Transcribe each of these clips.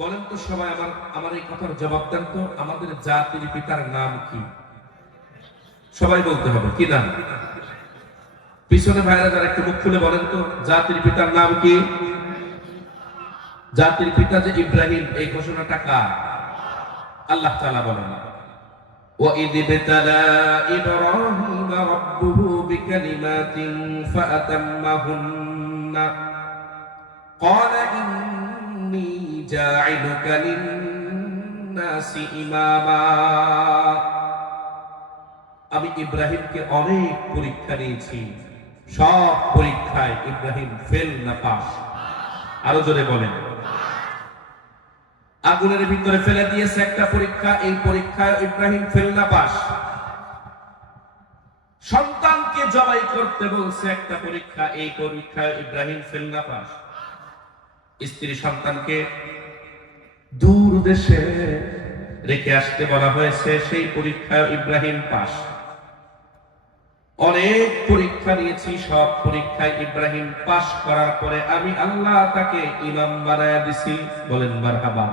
বলেন তো সবাই, আমার এই কথার জবাব দেন তো, আমাদের জাতির পিতার নাম কি? সবাই বলতে হবে কি নাম? পিছনে ভাইরা যারা একটু মুখ খুলে বলেন তো, জাতির পিতার নাম কি? জাতির পিতা যে ইব্রাহিম, এই ঘোষণাটা কার? আল্লাহ তাআলা বলেন, وَإِذِ ابْتَلَى إِبْرَاهِيمَ رَبُّهُ بِكَلِمَاتٍ فَأَتَمَّهُنَّ قَالَ إِنِّي جَاعِلُكَ لِلنَّاسِ إِمَامًا। আমি ইব্রাহিমকে অনেক পরীক্ষা নিয়েছি, সব পরীক্ষায় ইব্রাহিম ফেল না পাস। আরো জোরে বলেন। আগুনের ভিতরে ফেলে দিয়েছে একটা পরীক্ষা, এই পরীক্ষায় ইব্রাহিম ফেল না পাস। সন্তানকে জবাই করতে বলছে একটা পরীক্ষা, এই পরীক্ষায় ইব্রাহিম ফেল না পাস। স্ত্রী সন্তানকে দূর দেশে রেখে আসতে বলা হয়েছে, সেই পরীক্ষায় ইব্রাহিম পাস। অনেক পরীক্ষা নিয়েছি, সব পরীক্ষায় ইব্রাহিম পাস করার পরে আমি আল্লাহ তাকে ইমাম বানায়া দিছি। বলেন মারহাবা।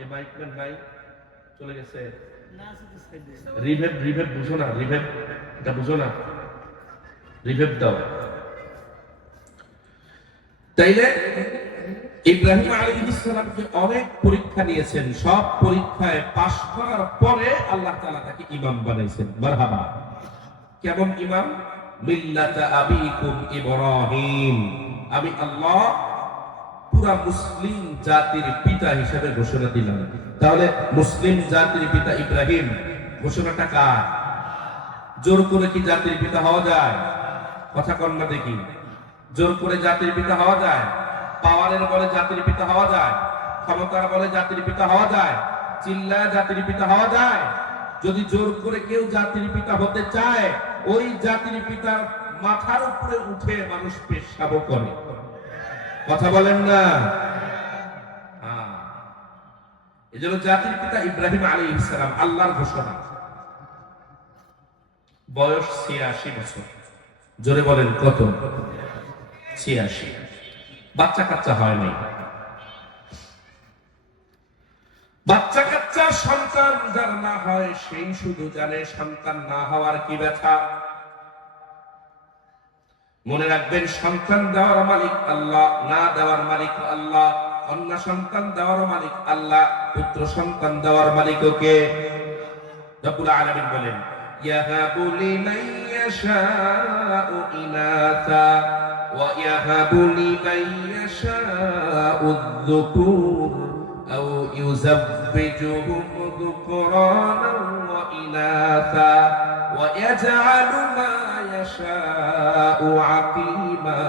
এই মাইকম্যান ভাই চলে গেছে। রিভেব বুঝো না? রিভেব এটা বুঝো না? রিভেব দাও। তাইলে ইব্রাহিম আলাইহিস সালামকে অনেক পরীক্ষা নিয়েছেন, সব পরীক্ষায় পাস করার পরে আল্লাহ তাআলা তাকে ইমাম বানাইছেন। মারহাবা। কেমন ইমাম? মিল্লাতা আবিকুম ইব্রাহিম। আমি আল্লাহ পুরা মুসলিম জাতির পিতা হিসেবে ঘোষণা দিলাম। তাহলে মুসলিম জাতির পিতা ইব্রাহিম, ঘোষণাটা কার? জোর করে কি জাতির পিতা হওয়া যায়? কথা কন না দেখি। জোর করে জাতির পিতা হওয়া যায়? পাওয়ারের বলে জাতির পিতা হওয়া যায়? ক্ষমতার বলে জাতির পিতা হওয়া যায়? চিল্লায় জাতির পিতা হওয়া যায়? যদি জোর করে কেউ জাতির পিতা হতে চায়, ওই জাতির পিতার মাথার উপরে উঠে মানুষ পেশাব করে। কথা বলেন না? এজন্য জাতির পিতা ইব্রাহিম আলাইহিস সালাম আল্লাহর ঘোষণা। বয়স ৮৬ বছর। জোরে বলেন কত? ৮৬। বাচ্চা কাচ্চা হয় নাই। বাচ্চা কাচ্চা সন্তান যার না হয় সেই শুধু জানে সন্তান না হওয়ার কি ব্যথা। মনে রাখবেন, সন্তান দেওয়ার মালিক আল্লাহ, না দেওয়ার মালিক আল্লাহ। কন্যা সন্তান দেওয়ার মালিক আল্লাহ, পুত্র সন্তান দেওয়ার মালিক কে? রব্বুল আলামিন বলেন, ইয়াহাবু লিমান ইয়াশাউ ইনাসা ওয়া ইয়াহাবু লিমান ইয়াশাউ যুকুর আও ইউযাব্বিজুহুম যুকরানা ওয়া ইনাসা ওয়া ইয়াজআলু মা ইয়াশাউ আকিমা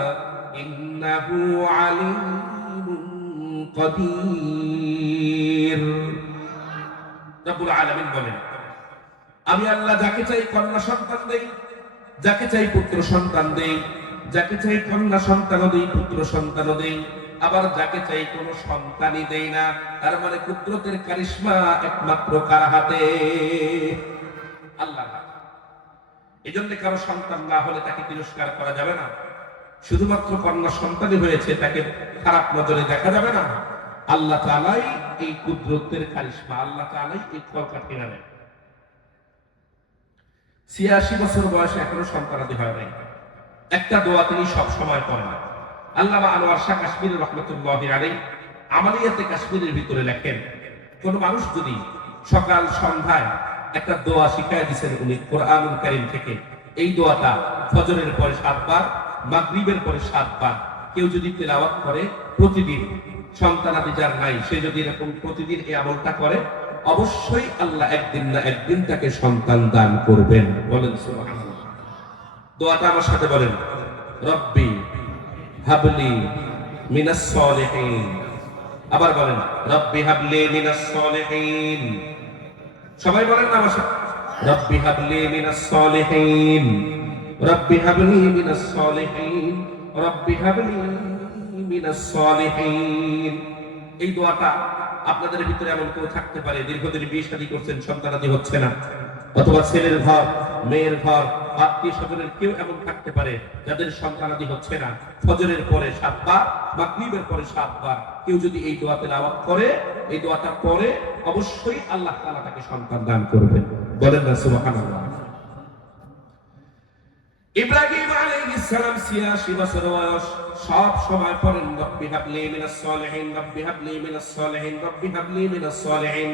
ইন্নাহু আলিমুন কাদির। রব্বুল আলামিন বলেন, আমি আল্লাহ যাকে চাই কন্যা সন্তান দেই, যাকে চাই পুত্র সন্তান দেই, যাকে চাই কন্যা সন্তানও দেই, পুত্র সন্তানও দেই, আবার যাকে চাই কোনো সন্তানই দেই না। তার মানে কুদরতের কারিশমা একমাত্র কার হাতে? আল্লাহর হাতে। এজন্য কারো সন্তান না হলে তাকে তিরস্কার করা যাবে না। শুধুমাত্র কন্যা সন্তানই হয়েছে তাকে খারাপ নজরে দেখা যাবে না। আল্লাহ তাআলাই এই কুদরতের কারিশমা, আল্লাহ তাআলাই এই ফলটা টেনে নেন। ৮৬ বছর বয়সে এখনো সন্তানাদি হয় নাই। একটা দোয়া তিনি সব সময় করেন। আল্লামা আনোয়ার শাহ কাশ্মীরি রাহমাতুল্লাহি আলাইহি আমালিয়াতে কাশ্মীরের ভিতরে লেখেন, কোন মানুষ যদি সকাল সন্ধ্যায় একটা দোয়া শিখায় দিয়েছেন উনি কোরআনুল কারীম থেকে, এই দোয়াটা ফজরের পরে ৭ বার, মাগরিবের পরে ৭ বার কেউ যদি তেলাওয়াত করে প্রতিদিন, সন্তানাদি যার নাই সে যদি এরকম প্রতিদিন এই আমলটা করে, অবশ্যই আল্লাহ একদিন না একদিন তাকে সন্তান দান করবেন। বলেন সুবহানাল্লাহ। দোয়াটা আমার সাথে বলেন, রব্বি হাবলি মিনাস সালিহিন। আবার বলেন, রব্বি হাবলি মিনাস সালিহিন। সবাই বলেন না আমার সাথে, রব্বি হাবলি মিনাস সালিহিন, রব্বি হাবলি মিনাস সালিহিন, রব্বি হাবলি মিনাস সালিহিন। এই দোয়াটা আপনাদের ভিতরে এমন কেউ থাকতে পারে দীর্ঘদিন বিয়ে শাদী করছেন, সন্তানাদি হচ্ছে না, অথবা ছেলের ঘর মেয়ের ঘর আত্মীয় স্বজনের কেউ এমন থাকতে পারে যাদের সন্তানাদি হচ্ছে না, ফজরের পরে 7 বার, মাগরিবের পরে 7 বার কেউ যদি এই দোয়া তেলাওয়াত করে, এই দোয়াটা পড়ে, অবশ্যই আল্লাহ তাআলা তাকে সন্তান দান করবেন। বলেন না সুবহানাল্লাহ। ইব্রাহিম আলাইহিস সালাম ৮৬ বছর বয়স, সব সময় পড়েন রব্বি হাবলি মিনাস সলিহিন, রব্বি হাবলি মিনাস সলিহিন, রব্বি হাবলি মিনাস সলিহিন।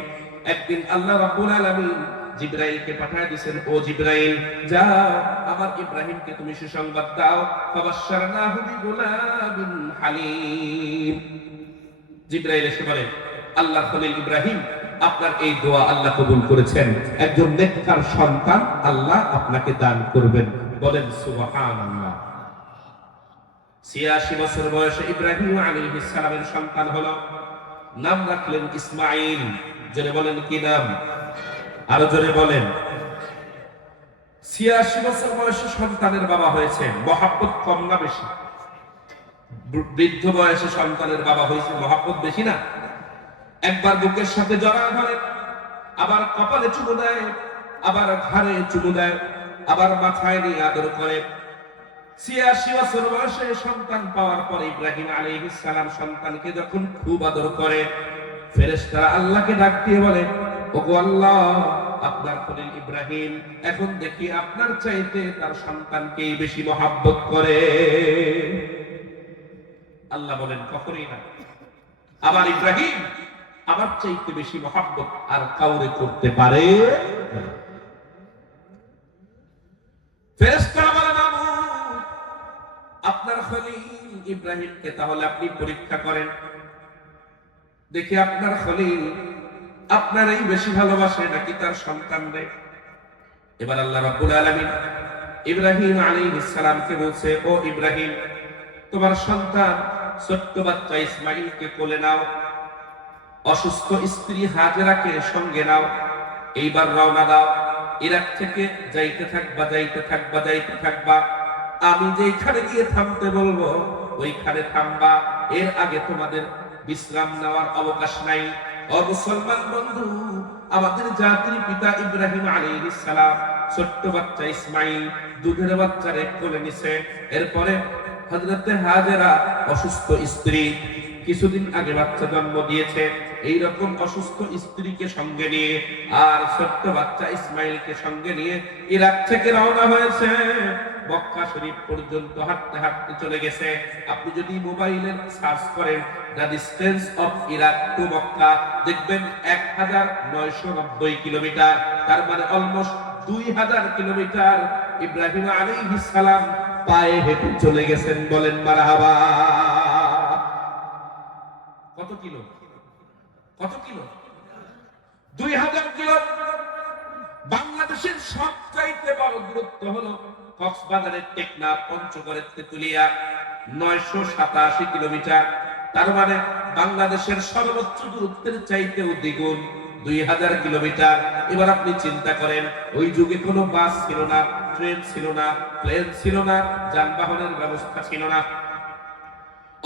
একদিন আল্লাহ রাব্বুল আলামিন জিবরাইলকে পাঠিয়ে দিয়েছেন, ও জিবরাইল যাও আমার ইব্রাহিমকে তুমি সুসংবাদ দাও, ফাবাশশারনাহু বিগুলামিন হালিম। জিবরাইল এসে বলে, আল্লাহর খলিল ইব্রাহিম আপনার এই দোয়া আল্লাহ কবুল করেছেন, একজন নেককার সন্তান আল্লাহ আপনাকে দান করবেন। বলেন সুবহানাল্লাহ। ৮৬ বছর বয়সে ইব্রাহিম আলাইহিস সালামের সন্তান হলো, নাম রাখলেন ইসমাঈল। জোরে বলেন কি নাম? আরো জোরে বলেন। ৮৬ বছর বয়সে সন্তানের বাবা হয়েছে, মহাব্বত কম না বেশি? বৃদ্ধ বয়সে সন্তানের বাবা হয়েছে, মহাব্বত বেশি না? একবার বুকের সাথে জড়া ধরে, আবার কপালে চুমু দেয়, আবার ঘাড়ে চুমু দেয়, আবার মাথায় নিয়ে আদর করে। ৮৬ বছর বয়সে সন্তান পাওয়ার পরে ইব্রাহিম আলাইহিস সালাম সন্তানকে যখন খুব আদর করে, ফেরেশতারা আল্লাহকে ডাক দিয়ে বলে, ওগো আল্লাহ, আপনার খলিল ইব্রাহিম এখন দেখি আপনার চাইতে তার সন্তানকেই বেশি মহাব্বত করে। আল্লাহ বলেন, কখনোই না, আমার ইব্রাহিম আমার চাইতে বেশি মহাব্বত আর কাউরে করতে পারে না। ফেরেশতারা বলে, মাবুদ আপনার খলিল ইব্রাহিমকে তাহলে আপনি পরীক্ষা করেন, দেখি আপনার খলিল আপনারই বেশি ভালোবাসে নাকি তার সন্তানদের। এবার আল্লাহ রাব্বুল আলামিন ইব্রাহিম আলাইহিস সালামকে বলছে, ও ইব্রাহিম তোমার সন্তান ছোট্ট বাচ্চা ইসমাঈলকে কোলে নাও, অসুস্থ স্ত্রী হাজেরাকে সঙ্গে নাও, এইবার রওনা দাও, ইরাক থেকে যাইতে থাকবা, যাইতে থাকবা, যাইতে থাকবা, আমি যেখানে গিয়ে থামতে বলবো ওইখানে থামবা, এর আগে তোমাদের বিশ্রাম নেওয়ার অবকাশ নাই। ও মুসলমান বন্ধু, আমাদের জাতির পিতা ইব্রাহিম আলাইহিস সালাম ছোট্ট বাচ্চা ইসমাঈল দুধের বাচ্চারে কোলে নিছে। এরপরে হযরতে হাজেরা অসুস্থ স্ত্রী, কিছুদিন আগে বাচ্চা জন্ম দিয়েছে, এই রকম অসুস্থ স্ত্রীকে সঙ্গে নিয়ে আর ছোট্ট বাচ্চা ইসমাঈলকে সঙ্গে নিয়ে ইরাক থেকে রওনা হয়েছে। মক্কা শরীফ পর্যন্ত হাঁটতে হাঁটতে চলে গেছে। আপনি যদি মোবাইলে সার্চ করেন the distance of Iraq to Mecca, দেখবেন ১৯৯০ কিলোমিটার, তার মানে অলমোস্ট ২০০০ কিলোমিটার ইব্রাহিম আলাইহিস সালাম পায়ে হেঁটে চলে গেছেন। বলেন মারহাবা। কত কিলো? কত কিলো? ২০০০ কিলো। বাংলাদেশের সবচাইতে বড় দূরত্ব হলো কক্সবাজারের টেকনাফ, পঞ্চগড়ের তেতুলিয়া, ৯৮৭ কিলোমিটার। তার মানে বাংলাদেশের সর্বোচ্চ দূরত্বের চাইতেও দ্বিগুণ, ২০০০ কিলোমিটার। এবার আপনি চিন্তা করেন, ওই যুগে কোনো বাস ছিল না, ট্রেন ছিল না, প্লেন ছিল না, যানবাহনের ব্যবস্থা ছিল না।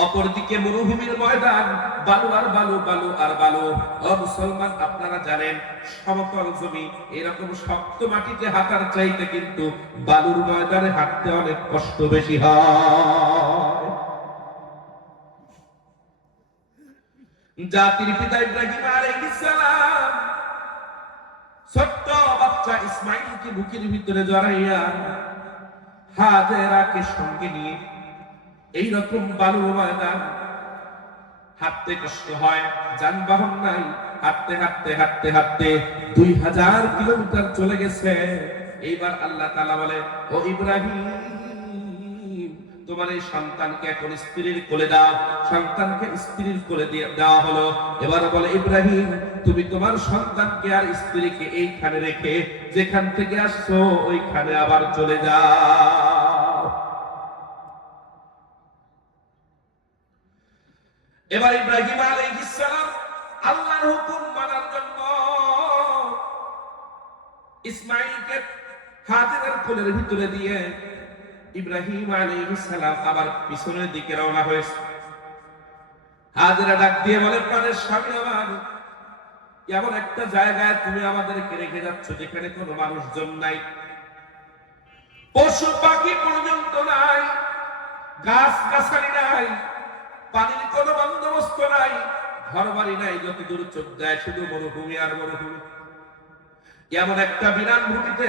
অপরদিকে মরুভূমির ময়দান, বালু আর বালু, বালু আর বালু। ও মুসলমান, আপনারা জানেন সমতল জমি এরকম শক্ত মাটিতে হাঁটার চাইতে কিন্তু বালুর ময়দানে হাঁটতে অনেক কষ্ট বেশি হয়। জাতির পিতা ইব্রাহিম আলাইহিস সালাম ছোট্ট বাচ্চা ইসমাঈলকে বুকের ভিতরে জড়াইয়া হাজেরাকে সঙ্গে নিয়ে এই রকম বালুর ময়দান, হাঁটতে কষ্ট হয়, যানবাহন নাই, হাঁটতে হাঁটতে হাঁটতে হাঁটতে ২০০০ কিলোমিটার চলে গেছে। এইবার আল্লাহ তাআলা বলে, ও ইব্রাহিম তোমার এই সন্তানকে এখন স্ত্রীর কোলে দাও। সন্তানকে স্ত্রীর কোলে দিয়ে দেওয়া হলো। এবার বলে, ইব্রাহিম তুমি তোমার সন্তানকে আর স্ত্রীকে এইখানে রেখে যেখান থেকে আসছো ওইখানে আবার চলে যাও। এবার ইব্রাহিম আলাইহিস সালাম আল্লাহর হুকুম মানার জন্য ইসমাঈলকে হাজেরার কোলের ভিতরে দিয়ে ইব্রাহিম আলাইহিস সালাম আবার পিছনের দিকে রওনা হয়েছে। হাজেরা ডাক দিয়ে বলে, প্রাণের স্বামী আমার, এমন একটা জায়গায় তুমি আমাদেরকে রেখে যাচ্ছ যেখানে কোনো মানুষজন নাই, পশু পাখি পর্যন্ত নাই, গাছ গাছালি নাই, পানির কোনো বন্দোবস্ত নাই, ঘর বাড়ি নাই, যত দূর চোখ যায় শুধু মরুভূমি আর মরুভূমি। এমন একটা বিরান ভূমিতে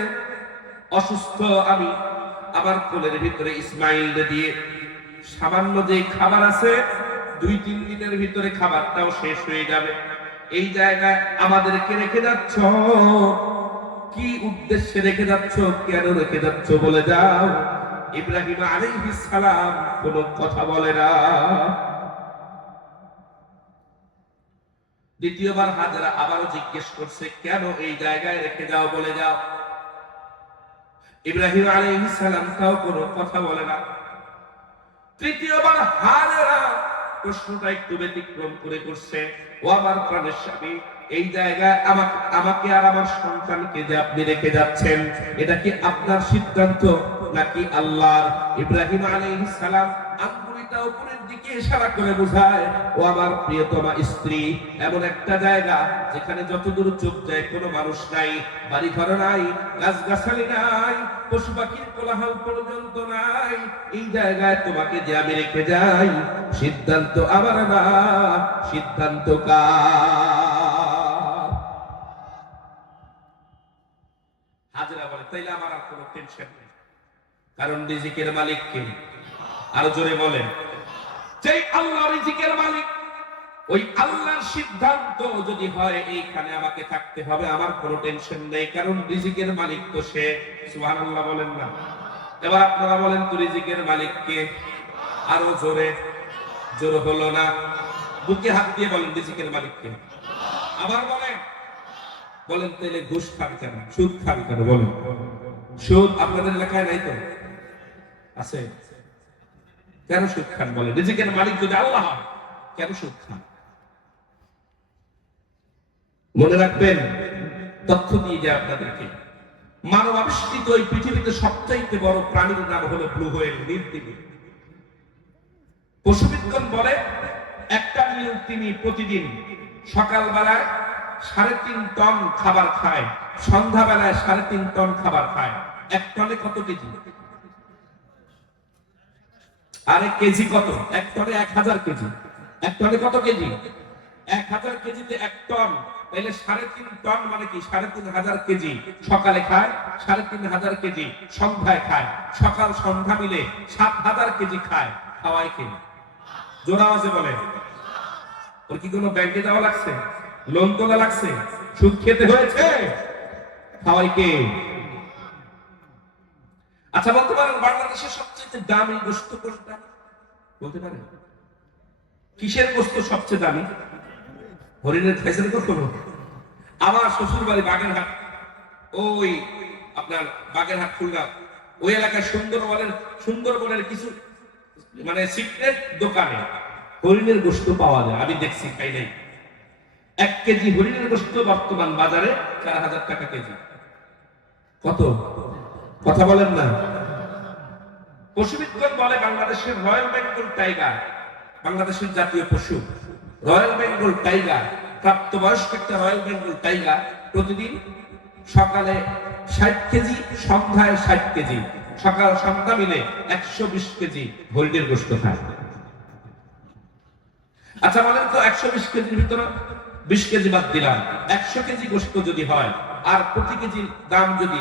অসুস্থ আমি আমার কোলের ভিতরে ইসমাইল দিয়ে সামান্য যে খাবার আছে 2-3 দিনের ভিতরে খাবারটাও শেষ হয়ে যাবে, এই জায়গায় আমাদেরকে রেখে যাচ্ছ, কি উদ্দেশ্যে রেখে যাচ্ছ, কেন রেখে যাচ্ছ বলে যাও। ইব্রাহিম আলাইহিস সালাম কোনো কথা বলে না। দ্বিতীয়বার হাজেরা আবারও জিজ্ঞেস করছে, কেন এই জায়গায় রেখে যাও বলে যাও। ইব্রাহিম আলাইহিস সালাম তাও কোনো কথা বলে না। তৃতীয়বার হাজেরা প্রশ্নটা একটু ব্যতিক্রম করে করছে, ও আমার প্রাণের স্বামী, এই জায়গায় আমাকে আর আমার সন্তানকে যে আপনি রেখে যাচ্ছেন, এটা কি আপনার সিদ্ধান্ত নাকি আল্লাহর? ইব্রাহিম আলাইহিস সালাম আঙ্গুলটা উপরের দিকে ইশারা করে বোঝায়, ও আমার প্রিয়তমা স্ত্রী, এমন একটা জায়গা যেখানে যতদূর চোখ যায় কোনো মানুষ নাই, বাড়ি ঘর নাই, গাছগাছালি নাই, পশু পাখির কোলাহল পর্যন্ত নাই, এই জায়গায় তোমাকে যে আমি রেখে যাই, সিদ্ধান্ত আমার না, সিদ্ধান্ত কার? হাজেরা বলে, তাইলে আমার আর কোনো টেনশন নেই, কারণ রিজিকের মালিক কে? আরো জোরে বলেন, যেই আল্লাহ রিজিকের মালিক, ওই আল্লাহর সিদ্ধান্ত যদি হয় এইখানে আমাকে থাকতে হবে, আমার কোনো টেনশন নেই, কারণ রিজিকের মালিক তো সে। সুবহানাল্লাহ বলেন না? এবার আপনারা বলেন তো, রিজিকের মালিক কে? আরো জোরে। জোর হলো না, বুকে হাত দিয়ে বলেন, রিজিকের মালিক কে? আবার বলেন। বলেন তাহলে ঘুষ খান কেন, সুদ খান কেন? বলেন। সুদ আপনাদের এলাকায় নাই তো? আছে? কেন সুদ খান? বলেন। রিজিকের মালিক যদি আল্লাহ হয়, কেন সুদ খান? মনে রাখবেন, তথ্য দিয়ে যায় আপনাদেরকে, মানব আবিষ্কৃত এই পৃথিবীতে সবচাইতে বড় প্রাণীর নাম হলো ব্লু হোয়েল, নীলতিমি। পশুবিজ্ঞান বলে একটা নীলতিমি প্রতিদিন সকালবেলায় 3.5 টন খাবার খায়, সন্ধ্যাবেলায় 3.5 টন খাবার খায়। 1 টনে কত কেজি? আরে কেজি কত? 1 টনে 1000 কেজি। 1 টনে কত কেজি? 1000 কেজিতে 1 টন, তাহলে 3.5 টন মানে কি? 3500 কেজি সকালে খায়, 3500 কেজি সন্ধ্যায় খায়, সকাল সন্ধ্যা মিলে 7000 কেজি খায়। খাওয়ায় কে? জোর আওয়াজে বলে। ওর কি কোনো ব্যাংকে যাওয়া লাগছে? লোন তোলা লাগছে? সুদ খেতে হয়েছে? খাওয়ায় কে? আচ্ছা বলতে পারেন, বাংলাদেশের সবচেয়ে দামি গোশত কোনটা? বলতে পারেন? কিসের গোশত সবচেয়ে দামি? হরিণের। খাইছেন কখনো? আমার শ্বশুর বাড়ি বাগেরহাট, ওই আপনার বাগেরহাট খুলনা ওই এলাকায় সুন্দরবনের কিছু মানে সিক্রেট দোকানে হরিণের গোশত পাওয়া যায়। আমি দেখছি, খাই নাই। 1 কেজি হরিণের গোশত বর্তমান বাজারে 4000 টাকা কেজি। কত? কথা বলেন না। পশুবিজ্ঞান বলে বাংলাদেশের রয়্যাল বেঙ্গল টাইগার, বাংলাদেশের জাতীয় পশু রয়্যাল বেঙ্গল টাইগার, প্রাপ্তবয়স্ক একটা রয়্যাল বেঙ্গল টাইগার প্রতিদিন সকালে 60 কেজি, সন্ধ্যায় 60 কেজি, সকাল সন্ধ্যা মিলে 120 কেজি হরিণের গোশত খায়। আচ্ছা বলেন তো, 120 কেজির ভিতরে 20 কেজি বাদ দিলাম, 100 কেজি গোশত যদি হয়, আর প্রতি কেজির দাম যদি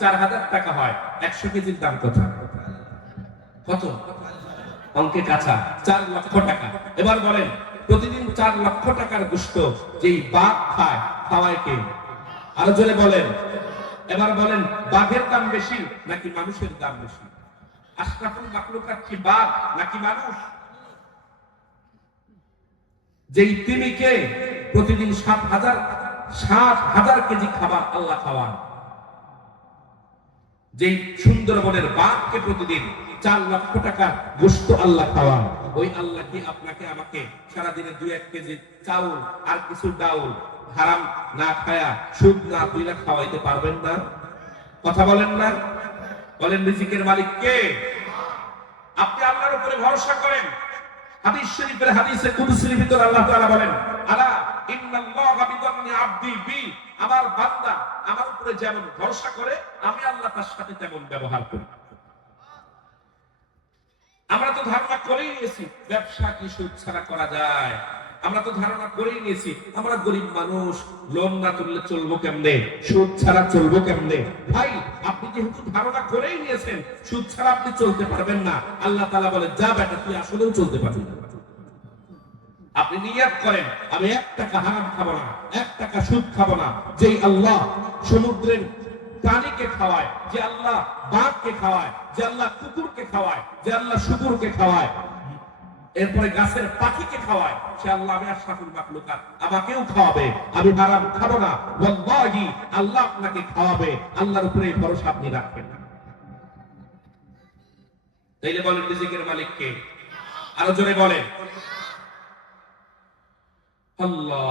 4000 টাকা হয়, 100 কেজির দাম কত? কত? অঙ্কে কাঁচা, 4 লক্ষ টাকা। এবার বলেন, প্রতিদিন 4 লক্ষ টাকার গোশত যেই বাঘ খায়, খাওয়ায় কে? আরো জোরে বলেন। এবার বলেন, বাঘের দাম বেশি নাকি মানুষের দাম বেশি? আশরাফুল মাখলুকাত কি বাঘ নাকি মানুষ? যেই তিমিকে প্রতিদিন 7,000 কেজি খাবার আল্লাহ খাওয়ান, যেই সুন্দরবনের বাঘকে প্রতিদিন 4 লক্ষ টাকা গোশত আল্লাহ খাওয়ান, ওই আল্লাহ কি আপনাকে আমাকে সারাদিনে 2-1 কেজি চাউল আর কিছু ডাউল হারাম না খায়া, সুদ না তুইলা খাওয়াইতে পারবেন না? কথা বলেন না? বলেন, রিজিকের মালিক কে? আপনি আল্লাহর উপরে ভরসা করেন। হাদিস শরীফের হাদিসে কুদসির ভিতর আল্লাহ তাআলা বলেন, আলা ইন্নাল্লাহা বিযান্নি আবদি বি, আমার বান্দা আমার উপরে যেমন ভরসা করে, আমি আল্লাহ তার সাথে তেমন ব্যবহার করি। ধারণা করেই নিয়েছি ব্যবসা কি সুদ ছাড়া করা যায়। আমরা তো ধারণা করেই নিয়েছি আমরা গরিব মানুষ, লোন না তুললে চলবো কেমনে, সুদ ছাড়া চলবো কেমনে। ভাই আপনি যেহেতু ধারণা করেই নিয়েছেন সুদ ছাড়া আপনি চলতে পারবেন না, আল্লাহ তাআলা বলে যা বেটা তুই আসলেও চলতে পারবি না। আপনি নিয়ত করেন আমি 1 টাকা হারাম খাবো না, 1 টাকা সুদ খাবো না। যেই আল্লাহ সমুদ্রের প্রাণীকে খাওয়ায়, যে আল্লাহ বাঘকে খাওয়ায়, যে আল্লাহ কুকুরকে খাওয়ায়, যে আল্লাহ শুকুরকে খাওয়ায়, এরপরে গাছের পাখিকে খাওয়ায়, সে আল্লাহ আমি আশরাফুল মাখলুকাত আমাকেও খাওয়াবে। আমি হারাম খাবো না, ওয়াল্লাহি আল্লাহ আপনাকে খাওয়াবে। আল্লাহর উপরে ভরসা আপনি রাখবেন না। তাইলে বলেন রিজিকের মালিক কে? আরো জোরে বলেন আল্লাহ।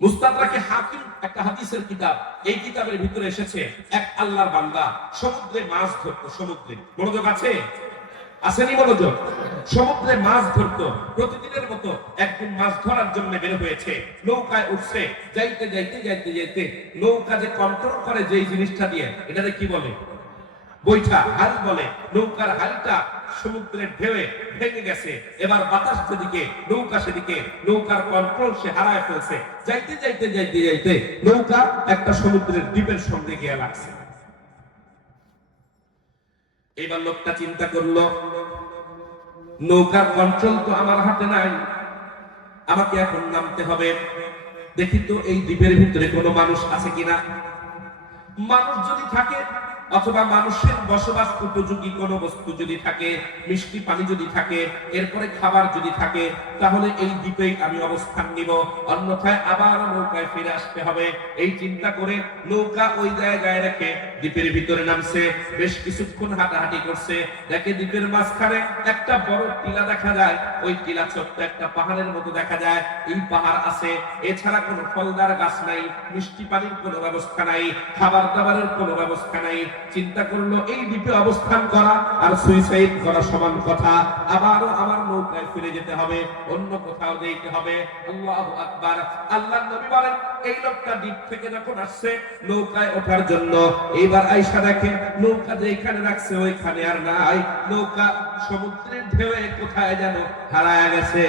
মুস্তাদরাকে হাকিম একটা হাদিসের কিতাব, এই কিতাবের ভিতরে এসেছে এক আল্লাহর বান্দা সমুদ্রে মাছ ধরতো। সমুদ্রে মনোযোগ আছে? আসেনি মনোযোগ? সমুদ্রে মাছ ধরতো। প্রতিদিনের মতো একদিন মাছ ধরার জন্য বের হয়েছে, নৌকায় উঠছে। যাইতে যাইতে যাইতে যাইতে নৌকা যে কন্ট্রোল করে যেই জিনিসটা দিয়ে, এটাকে কি বলে? বৈঠা, হাল বলে। নৌকার হালটা সমুদ্রের ঢেউয়ে ভেঙে গেছে। এবার বাতাস যেদিকে নৌকা সেদিকে, নৌকার কন্ট্রোল সে হারায় ফেলছে। যাইতে যাইতে যাইতে যাইতে নৌকা একটা সমুদ্রের দ্বীপের সঙ্গে গিয়ে লাগছে। এবার লোকটা চিন্তা করলো নৌকার কন্ট্রোল তো আমার হাতে নাই, আমাকে এখন নামতে হবে। দেখি তো এই দ্বীপের ভিতরে কোনো মানুষ আছে কিনা। মানুষ যদি থাকে অথবা মানুষের বসবাস উপযোগী কোনো বস্তু যদি থাকে, মিষ্টি পানি যদি থাকে, এরপরে খাবার যদি থাকে, তাহলে এই দ্বীপেই আমি অবস্থান নিব, অন্যথায় আবার নৌকায় ফিরে আসতে হবে। এই চিন্তা করে নৌকা ওই জায়গায় রেখে দ্বীপের ভিতরে নামছে। বেশ কিছুক্ষণ হাঁটাহাঁটি করছে, দেখে দ্বীপের মাঝখানে একটা বড় টিলা দেখা যায়। ওই টিলা ছোট্ট একটা পাহাড়ের মতো দেখা যায়। এই পাহাড় আছে, এছাড়া কোনো ফলদার গাছ নাই, মিষ্টি পানির কোনো ব্যবস্থা নাই, খাবার দাবারের কোনো ব্যবস্থা নাই। চিন্তা করলো এই দ্বীপে অবস্থান করা আর সুইসাইড করা সমান কথা। আবারও আমার নৌকায় ফিরে যেতে হবে, অন্য কোথাও যেতে হবে। আল্লাহু আকবার। আল্লাহর নবী বলেন এই লোকটা দ্বীপ থেকে যখন আসছে নৌকায় ওঠার জন্য, এইবার আয়েশা দেখে নৌকা যেখানে রাখছে ওইখানে আর নাই, নৌকা সমুদ্রের ঢেউয়ে কোথায় যেন হারায় গেছে।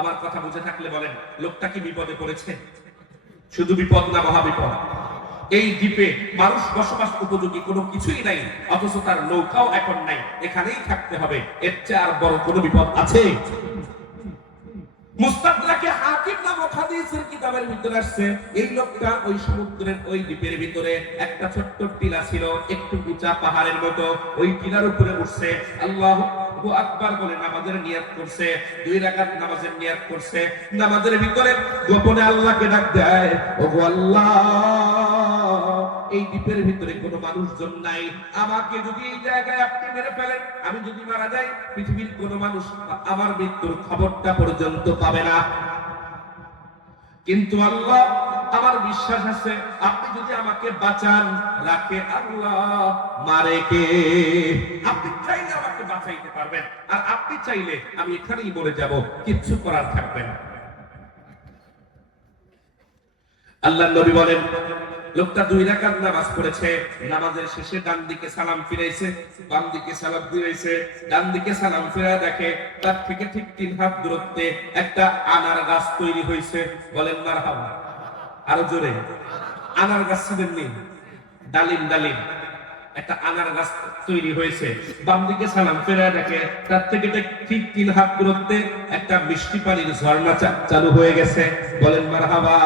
আমার কথা বুঝে থাকলে বলেন লোকটা কি বিপদে পড়েছে? শুধু বিপদ না, মহা বিপদ। এই দ্বীপে মানুষ বসবাস উপযোগী কোনো কিছুই নাই, অথচ তার নৌকাও এখন নাই, এখানেই থাকতে হবে। এর চেয়ে আর বড় কোনো বিপদ আছে? মুস্তাদরাকে হাকিম নামক হাদিসের কিতাবের ভিতরে আসছে এই লোকটা ওই সমুদ্রের ওই দ্বীপের ভিতরে একটা ছোট্ট টিলা ছিল, একটু উঁচা পাহাড়ের মতো। ওই টিলার উপরে উঠছে, আল্লাহু আকবার বলে নামাজের নিয়ত করছে। 2 রাকাত নামাজের নিয়ত করছে। নামাজের ভিতরে গোপনে আল্লাহকে ডাক দেয়, ওগো আল্লাহ এই দ্বীপের ভিতরে কোনো মানুষজন নাই, আমাকে যদি এই জায়গায় আপনি মেরে ফেলেন, আমি যদি মারা যাই, পৃথিবীর কোনো মানুষ আমার মৃত্যুর খবরটা পর্যন্ত পাবে না। কিন্তু আল্লাহ আমার বিশ্বাস আছে আপনি যদি আমাকে বাঁচান, রাখে আল্লাহ মারে কে। আপনি চাইলে আমাকে বাঁচাইতে পারবেন, আর আপনি চাইলে আমি এখানেই মরে যাব, কিচ্ছু করার থাকবে না। আল্লাহর নবী বলেন লোকটা 2 রাকাত নামাজ পড়েছে। নামাজের শেষে ডান দিকে সালাম ফিরাইছে, বাম দিকে সালাম ফিরাইছে। ডান দিকে সালাম ফিরায় দেখে তার থেকে ঠিক 3 হাত দূরত্বে একটা আনার গাছ তৈরি হয়েছে। বলেন মারহাবা। আরো জোরে। আনার গাছ ছিলেননি, ডালিম ডালিম একটা আনার গাছ তৈরি হয়েছে। বাম দিকে সালাম ফিরায় দেখে তার থেকে ঠিক 3 হাত দূরত্বে একটা মিষ্টি পানির ঝর্ণা চালু হয়ে গেছে। বলেন মারহাবা।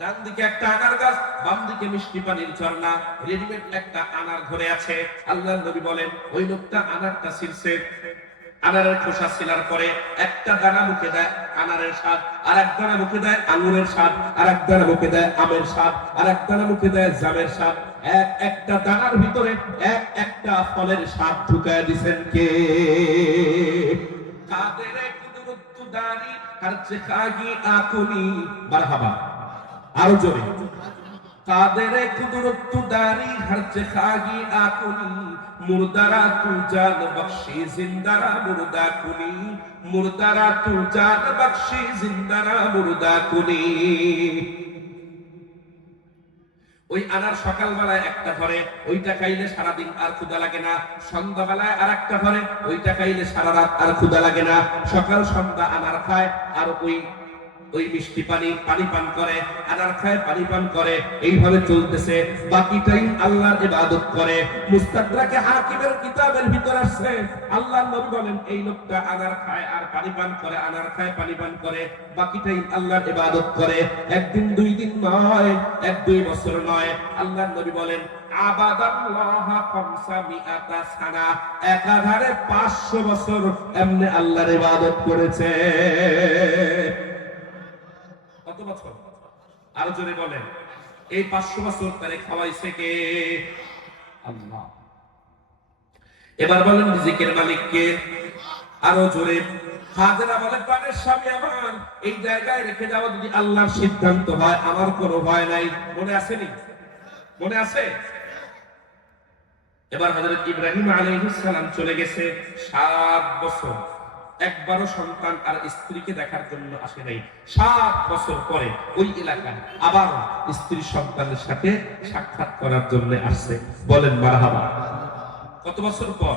ডান দিকে একটা আনার গাছ, বাম দিকে মিষ্টি পানির ঝর্ণা, রেডিমেড একটা আনার ধরে আছে। আল্লাহর নবী বলেন ওই লোকটা আনারটা ছিঁড়ছে। আনারের খোসা ছিলার পরে একটা দানা মুখে দেয় আনারের স্বাদ, আর এক দানা মুখে দেয় আঙুরের স্বাদ, আর এক দানা মুখে দেয় আমের স্বাদ, আর এক দানা মুখে দেয় জামের স্বাদ। একটা দানার ভিতরে একটা ফলের স্বাদ ঢুকায় দিবেন কে? কাদের কুদরত দানি হরচে খাগি আকুনি। মারহাবা। আরো জোরে। কাদের কুদরত দানি হরচে খাগি আকুনি, মুর্দারা তু জান বখশি জিন্দারা মুর্দা কুনি, মুর্দারা তু জান বখশি জিন্দারা মুর্দা কুনি। ওই আনার সকালবেলায় একটা ধরে, ওইটা খাইলে সারাদিন আর ক্ষুধা লাগে না। সন্ধ্যাবেলায় আর একটা ধরে, ওইটা খাইলে সারা রাত আর ক্ষুধা লাগে না। সকাল সন্ধ্যা আনার খায়, আর ওই মিষ্টি পানি পান করে, আনার খায় পানি পান করে, এইভাবে চলতেছে। বাকি টাইম আল্লাহর ইবাদত করে। মুস্তাদরাকে হাকিমের কিতাবের ভিতর আসছে, আল্লাহর নবী বলেন এই লোকটা আনার খায় আর পানি পান করে, আনার খায় পানি পান করে, বাকি টাইম আল্লাহর ইবাদত করে। একদিন দুই দিন নয়, এক দুই বছর নয়, আল্লাহর নবী বলেন আবাদাল্লাহ 500 সানা, একাধারে 500 বছর এমনি আল্লাহর ইবাদত করেছে। কত বছর? আরো জোরে বলেন। এই 500 বছর তারে খাওয়াইছে কে? আল্লাহ। এবার বলেন রিজিকের মালিক কে? আরো জোরে। হাজেরা বলে প্রাণের স্বামী আমার, এই জায়গায় রেখে যাওয়া যদি আল্লাহর সিদ্ধান্ত হয়, আমার কোনো ভয় নাই। মনে আসেনি? মনে আছে? এবার হযরত ইব্রাহিম আলাইহিস সালাম চলে গেছে 7 বছর, একবারও সন্তান আর স্ত্রীকে দেখার জন্য আসে নাই। 7 বছর পরে ওই এলাকায় আবার স্ত্রী সন্তানের সাথে সাক্ষাৎ করার জন্য আসছে। বলেন মারহাবা। কত বছর পর?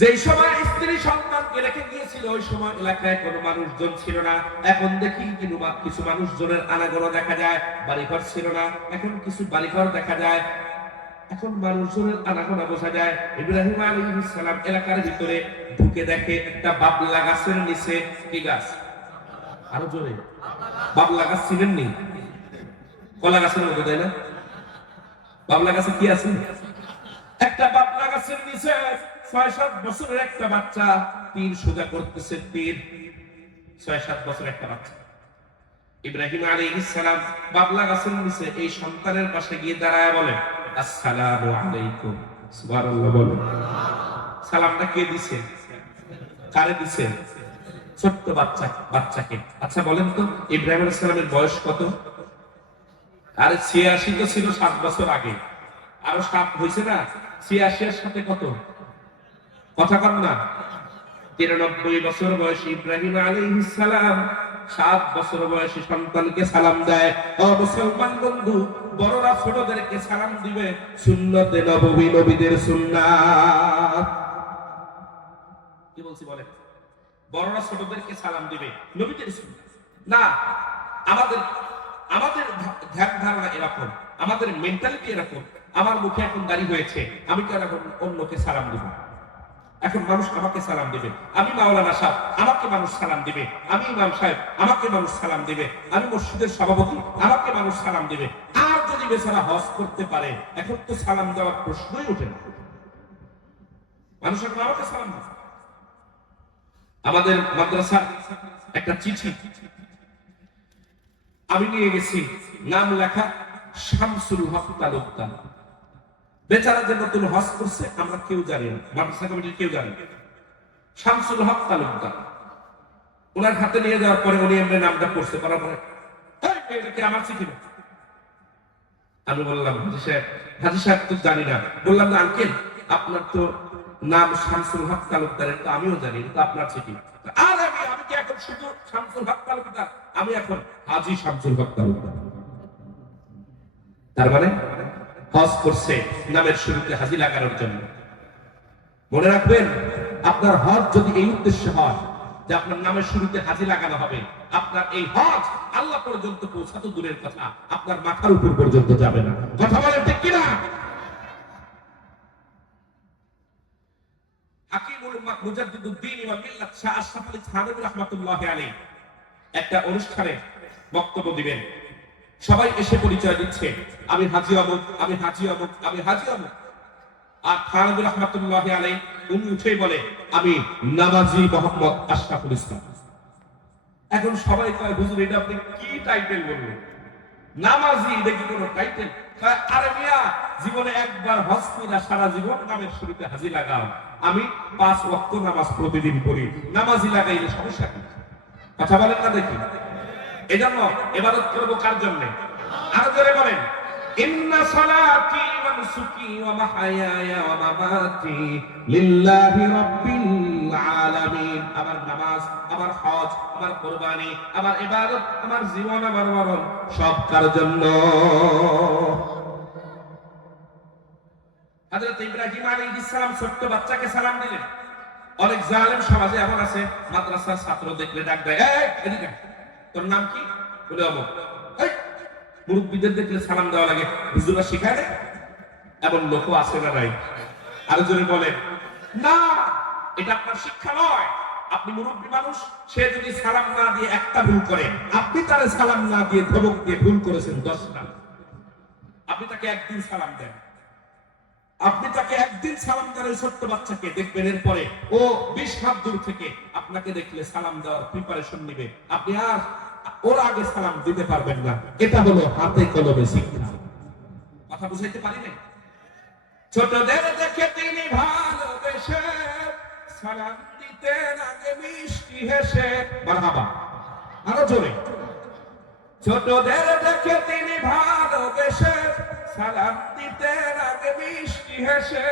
যেই সময় স্ত্রী সন্তানকে রেখে গিয়েছিল, ওই সময় এলাকায় কোনো মানুষজন ছিল না। এখন দেখি কিছু মানুষজনের আনাগোনা দেখা যায়। বাড়িঘর ছিল না, এখন কিছু বাড়িঘর দেখা যায়। এখন মানুষজনের আনাগোনা বোঝা যায়। ইব্রাহিম আলাইহিস সালাম এলাকার ভিতরে ঢুকে দেখে একটা বাবলা গাছের নিচে। কি গাছ? আরো জোরে। বাবলা গাছ চিনেন নি? কলা গাছের মতো, তাই না? বাবলা গাছে কি আছে? একটা বাবলা গাছের নিচে 6-7 বছরের একটা বাচ্চা তীর সোজা করতেছে। তীর 6-7 বছরের একটা বাচ্চা। ইব্রাহিম আলাইহিস সালাম বাবলা গাছের নিচে এই সন্তানের পাশে গিয়ে দাঁড়ায় বলে আসসালামু আলাইকুম। সুবহানাল্লাহ বলেন। সালামটা কে দিছে? কারে দিছে? ছোট্ট বাচ্চাকে। আচ্ছা বলেন তো ইব্রাহিম আলাইহিস সালামের বয়স কত? আরে 86 তো ছিল 7 বছর আগে, আরো 7 হইছে না? 86 এর সাথে কত? কথা কন না। 93 বছর বয়সী ইব্রাহিম আলাইহিস সালাম 7 বছর বয়সী সন্তানকে সালাম দেয়। ও মুসলমান বন্ধু, বড়রা ছোটদেরকে সালাম দিবে সুন্নতে নববী, নবীদের সুন্নাত। কি বলছি বলেন? বড়রা ছোটদেরকে সালাম দিবে নবীদের সুন্নাত। না, আমাদের ধ্যান ধারণা এরকম, আমাদের মেন্টালিটি এরকম। আমার মুখে এখন দাড়ি হয়েছে, আমি কেন এখন অন্যকে সালাম দিব? এখন মানুষ আমাকে সালাম দিবে। আমি মাওলানা সাহেব, আমাকে মানুষ সালাম দিবে। আমি ইমাম সাহেব, আমাকে মানুষ সালাম দিবে। আমি মসজিদের সভাপতি, আমাকে মানুষ সালাম দিবে। আর যদি বেচারা হজ করতে পারে, এখন তো সালাম দেওয়ার প্রশ্নই ওঠে না। মানুষ এখন আমাকে সালাম দিবে। আমাদের মাদ্রাসা একটা চিঠি আমি নিয়ে গেছি, নাম লেখা শামসুল হক তালুকদার। বেচারা যে নতুন হজ করছে আমরা কেউ জানি না, মাদ্রাসা কমিটির কেউ জানি না। শামসুল হক তালুকদার, ওনার হাতে নিয়ে যাওয়ার পরে উনি এমনি নামটা পড়ছে, পড়ার পরে আমার চিঠি। আমি বললাম হাজি সাহেব তো জানি না। বললাম না আঙ্কেল, আপনার তো নাম শামসুল হক তালুকদারের, তো আমিও জানি, তো আপনার চিঠি। আর আমি কি এখন শুধু শামসুল হক তালুকদার? আমি এখন হাজি শামসুল হক তালুকদার। তার মানে হজ করছে নামের শুরুতে হাজি লাগানোর জন্য। মনে রাখবেন, আপনার হজ যদি এই উদ্দেশ্যে হয় যে আপনার নামের শুরুতে হাজি লাগানো হবে, আপনার এই হজ আল্লাহ পর্যন্ত পৌঁছাতো দূরের কথা, আপনার মাথার উপর পর্যন্ত যাবে না। কথা বলেন ঠিক কিনা? হাকিমুল মুজাদ্দিদুদ্দিন ওয়াল মিল্লাত শাহ আশরাফ আলী থানভী রাহমাতুল্লাহি আলাইহি একটা অনুষ্ঠানে বক্তব্য দিবেন। সবাই এসে পরিচয় দিচ্ছে, আমি হাজি অমুক, আমি হাজি অমুক, আমি হাজি অমুক। আর থানভী রাহমাতুল্লাহি আলাইহি উনি উঠেই বলে আমি নামাজি মোহাম্মদ আশরাফুল ইসলাম। এখন সবাই কয় হুজুর এটা আপনি কি টাইটেল বললেন? নামাজি দেখি কোন টাইটেল? আরে মিয়া, জীবনে একবার হজ কইরা সারা জীবন নামের শুরুতে হাজি লাগাও। আমি 5 ওয়াক্ত নামাজ প্রতিদিন পড়ি, নামাজি লাগাইলে সমস্যা কি? কথা বলেন না দেখি। এজন্য ইবাদত করব কার জন্য? আরো জোরে বলেন, ইন্না সালাতি ওয়া নুসুকি ওয়া মাহইয়ায়া ওয়া মামাতি লিল্লাহি রাব্বিল আলামিন। আমার নামাজ, আমার হজ, আমার কুরবানি, আমার ইবাদত, আমার জীবন, আমার মরণ সব কার জন্য? হযরত ইব্রাহিম আলাইহিস সালাম ছোট্ট বাচ্চাকে সালাম দিলেন। অনেক জালেম সমাজে এমন আছে, মাদ্রাসার ছাত্র দেখলে ডাক দেয়, এই এদিকে আয়। তোর নাম কি? বলে অমুক। এই মুরব্বিদের দেখলে সালাম দেওয়া লাগে, হুজুররা শিখায় দেয়। এমন লোকও আছে না নাই? আরো জোরে বলেন না, এটা আপনার শিক্ষা নয়। আপনি মুরব্বী মানুষ, সে যদি সালাম না দিয়ে একটা ভুল করে, আপনি তারে সালাম না দিয়ে ধমক দিয়ে ভুল করেছেন 10টা। আপনি তাকে একদিন সালাম দেন, আপনি তাকে একদিন সালাম দেন, ওই ছোট্ট বাচ্চাকে দেখবেন এরপরে ও 20 হাত দূর থেকে আপনাকে দেখলে সালাম দেওয়ার প্রিপারেশন নিবে। আপনি আর ওর আগে সালাম দিতে পারবেন না। এটা হলো হাতে কলমে শিক্ষা। কথা বুঝাইতে পারি না? ছোটদের দেখে তিনি ভালোবেসে সালাম দিতেন আগে মিষ্টি হেসে। মারহাবা, আরো জোরে। ছোটদের দেখে তিনি ভালোবেসে সালাম দিতেন আগে মিষ্টি হেসে।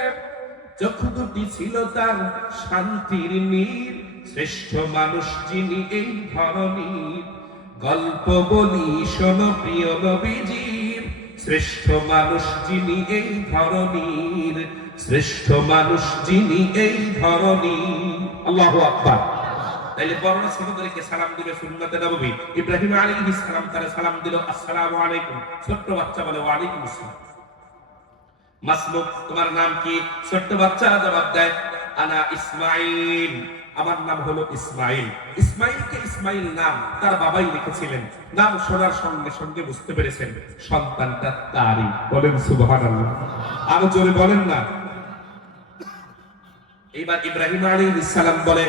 চোখ দুটি ছিল তার শান্তির নীর, শ্রেষ্ঠ মানুষ যিনি এই ধরনীর। গল্প বলি শোনো প্রিয় নবীজির, শ্রেষ্ঠ মানুষ যিনি এই ধরনীর, শ্রেষ্ঠ মানুষ যিনি এই ধরনীর। আল্লাহু আকবার। তাইলে বড় ছোটদেরকে সালাম দিবে সুন্নতে নববী। ইব্রাহিম আলাইহিস সালাম তারে সালাম দিল, আসসালামু আলাইকুম। ছোট্ট বাচ্চা বলে, ওয়া আলাইকুম আসসালাম। মাসলুক, তোমার নাম কি? ছোট্ট বাচ্চা জবাব দেয়, আনা ইসমাঈল, আমার নাম হলো ইসমাঈল। ইসমাঈলকে ইসমাঈল নাম তার বাবাই লিখেছিলেন। নাম শোনার সঙ্গে সঙ্গে বুঝতে পেরেছেন সন্তানটা তারই। বলেন সুবহানাল্লাহ, আরো জোরে বলেন না। এইবার ইব্রাহিম আলাইহিস সালাম বলে,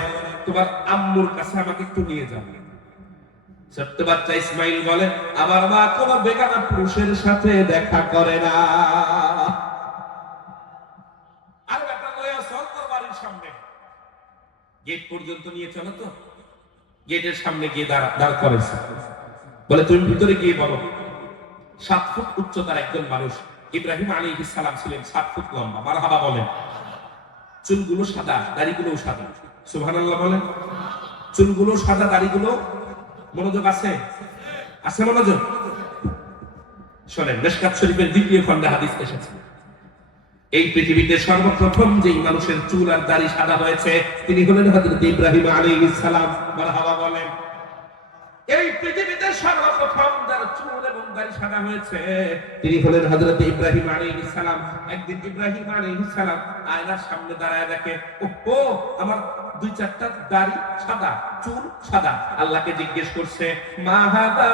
তোমার আম্মুর কাছে আমাকে একটু নিয়ে যাও। ছোট্ট বাচ্চা ইসমাঈল বলে, আমার মা কোন বেগানা পুরুষের সাথে দেখা করে না। আর ব্যাটা লয়া চল তোর বাড়ির সামনে, গেট পর্যন্ত নিয়ে চলো তো। গেটের সামনে গিয়ে দাঁড় করেছে। বলে, তুমি ভিতরে গিয়ে বলো। 7 ফুট উচ্চতার একজন মানুষ। ইব্রাহিম আলাইহিস সালাম ছিলেন 7 ফুট লম্বা। মারহাবা বলেন। চুলগুলো সাদা, দাড়িগুলো সাদা। সুবহানাল্লাহ বলেন। চুলগুলো সাদা, দাড়িগুলো, মনোযোগ আছে? আছে মনোযোগ? শোনেন, মিশকাত শরীফের 2য় খণ্ডে হাদিস এসেছে, এই পৃথিবীতে সর্বপ্রথম যেই মানুষের চুল আর দাড়ি সাদা হয়েছে তিনি হলেন হযরত ইব্রাহিম আলাইহিস সালাম। মারহাবা বলেন। এই পৃথিবীতে সর্বপ্রথম যার চুল এবং দাড়ি সাদা হয়েছে তিনি হলেন হযরত ইব্রাহিম আলাইহিস সালাম। একদিন ইব্রাহিম আলাইহিস সালাম আয়নার সামনে দাঁড়ায় দেখে, ওহো, আমার 2-4টা দাড়ি সাদা, চুল সাদা। আল্লাহকে জিজ্ঞেস করছে, মা হাদা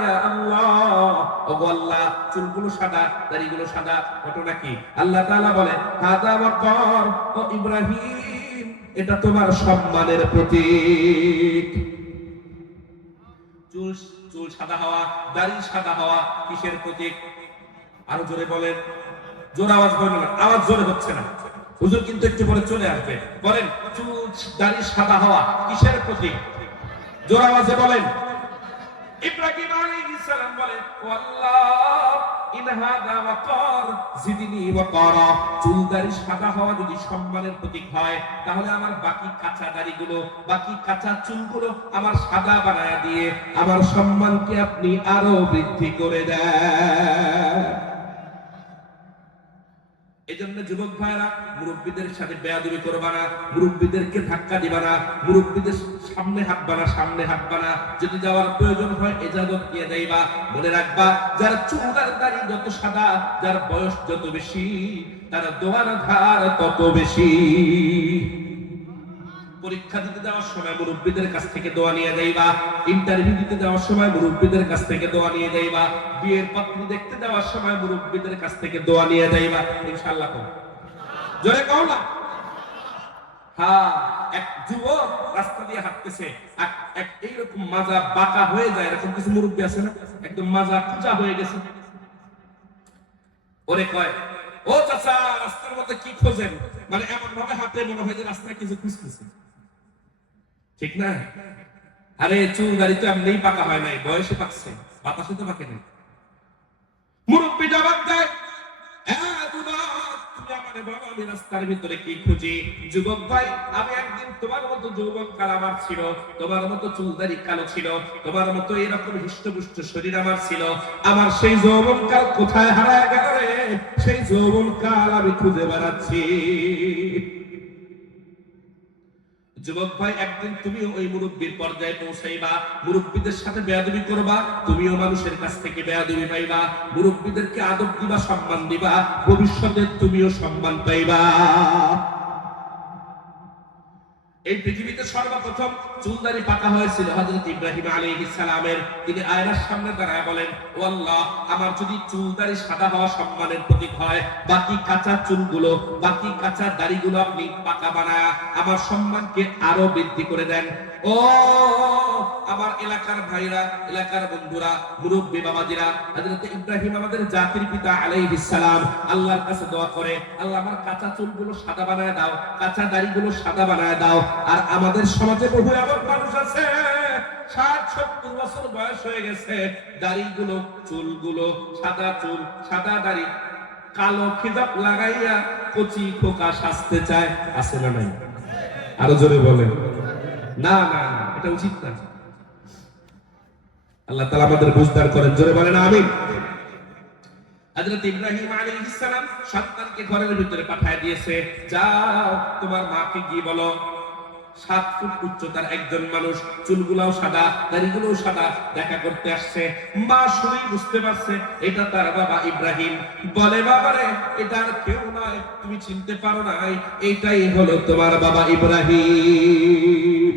ইয়া আল্লাহ, ওগো আল্লাহ, চুলগুলো সাদা, দাড়িগুলো সাদা, ঘটনা কি? আল্লাহ তাআলা বলে, হাদা ওয়াকার, ও ইব্রাহিম, এটা তোমার সম্মানের প্রতীক। চুল সাদা হওয়া, দাড়ি সাদা হওয়া কিসের প্রতীক? আরো জোরে বলেন। জোর আওয়াজ বলেন না, আওয়াজ জোরে হচ্ছে না। হুজুর কিন্তু একটু পরে চলে আসবে। বলেন, চুল দাড়ি সাদা হওয়া কিসের প্রতীক? জোর আওয়াজে বলেন। ইব্রাহিম আলাইহিস সালাম বলেন, ও আল্লাহ, ইন হাদা ওয়াকার জিদনি ওয়াকারা, চুল দাড়ি সাদা হওয়া যদি সম্মানের প্রতীক হয়, তাহলে আমার বাকি কাঁচা দাড়িগুলো, বাকি কাঁচা চুলগুলো আমার সাদা বানায়া দিয়ে আমার সম্মানকে আপনি আরো বৃদ্ধি করে দেন। এজন্য যুবক ভাইরা, মুরব্বীদের সাথে বেয়াদবি করবা না, মুরব্বীদেরকে ধাক্কা দিবা না, মুরব্বীদের সামনে হাঁটবা না, সামনে হাঁটবা না। যদি যাওয়ার প্রয়োজন হয় ইজাজত দিয়ে যাইবা। মনে রাখবা, যার চুল আর দাড়ি যত সাদা, যার বয়স যত বেশি, তার দোয়ার ধার তত বেশি। পরীক্ষা দিতে যাওয়ার সময় মুরব্বীদের কাছ থেকে দোয়া নিয়ে যাইবা। ইন্টারভিউ দিতে যাওয়ার সময় মুরব্বীদের কাছ থেকে দোয়া নিয়ে যাইবা। বিয়ের পাত্রী দেখতে যাওয়ার সময় মুরব্বীদের কাছ থেকে দোয়া নিয়ে যাইবা। ইনশাআল্লাহ। জোরে কও না। হ্যাঁ, এক যুবক রাস্তা দিয়ে হাঁটতেছে, এক এইরকম মাজা বাঁকা হয়ে যায়, এরকম কিছু মুরব্বী আছে না, একদম মাজা কুচা হয়ে গেছে। ওরে কয়, ও চাচা, রাস্তার মধ্যে কি খোঁজেন? মানে এমন ভাবে হাঁটে মনে হয় যে রাস্তায় কিছু খুঁজতেছে। ঠিক না? আরে চুল দাড়ি তো এমনিই পাকা হয় নাই, বয়সে পাকছে, বাতাসে তো পাকে নাই। মুরব্বী জবাব দেয়, হ্যাঁ যুবক, তুমি আমার আমাকে বলো আমি রাস্তার ভিতরে কি খুঁজি? যুবক ভাই, আমি একদিন তোমার মতো যৌবন কাল আমার ছিল, তোমার মতো চুলদারি কালো ছিল, তোমার মতো এরকম হৃষ্টপুষ্ট শরীর আমার ছিল। আমার সেই যৌবন কাল কোথায় হারায় গেল রে? সেই যৌবন কাল আমি খুঁজে বেড়াচ্ছি। যুবক ভাই, একদিন তুমিও ওই মুরব্বীর পর্যায়ে পৌঁছাইবা, মুরব্বীদের সাথে বেয়াদবি করবা, তুমিও মানুষের কাছ থেকে বেয়াদবি পাইবা, মুরব্বীদেরকে আদব দিবা, সম্মান দিবা, ভবিষ্যতে তুমিও সম্মান পাইবা। এই পৃথিবীতে সর্বপ্রথম চুলদারি পাকা হয়েছিল হযরত ইব্রাহিম আলাইহিস সালামের। তিনি আয়নার সামনে দাঁড়ায় বলেন, ও আল্লাহ, আমার যদি চুলদারি সাদা হওয়া সম্মানের প্রতীক হয়, বাকি কাঁচা চুলগুলো, বাকি কাঁচা দাড়িগুলো আপনি পাকা বানায়া আমার সম্মানকে আরো বৃদ্ধি করে দেন। ও আমার এলাকার ভাইরা, এলাকার বন্ধুরা, মুরব্বী বাবাজিরা, হযরত ইব্রাহিম আমাদের জাতির পিতা আলাইহিস সালাম আল্লাহর কাছে দোয়া করে, আল্লাহ আমার কাঁচা চুলগুলো সাদা বানায় দাও, কাঁচা দাড়িগুলো সাদা বানায় দাও। আর আমাদের সমাজে বহু এমন মানুষ আছে 60-70 বছর বয়স হয়ে গেছে, দাড়িগুলো, চুলগুলো সাদা, চুল সাদা, দাড়ি কালো খিজাব লাগাইয়া কচি খোকা সাজতে চায়। আছে না নাই? আরো জোরে বলেন। না না না, এটা উচিত না। আল্লাহ তাআলা আমাদের বুঝদার করেন, জোরে বলেন আমিন। হযরত ইব্রাহিম আলাইহিস সালাম সন্তানকে ঘরের ভিতরে পাঠিয়ে দিয়েছে, যাও তোমার মাকে গিয়ে বলো 7 ফুট উচ্চতার একজন মানুষ, চুলগুলাও সাদা, দাড়িগুলোও সাদা, দেখা করতে আসছে। মা শুনেই বুঝতে পারছে এটা তার বাবা ইব্রাহিম। বলে, বাবারে, এটা আর কেউ নয়, তুমি চিনতে পারো নাই, এটাই হলো তোমার বাবা ইব্রাহিম।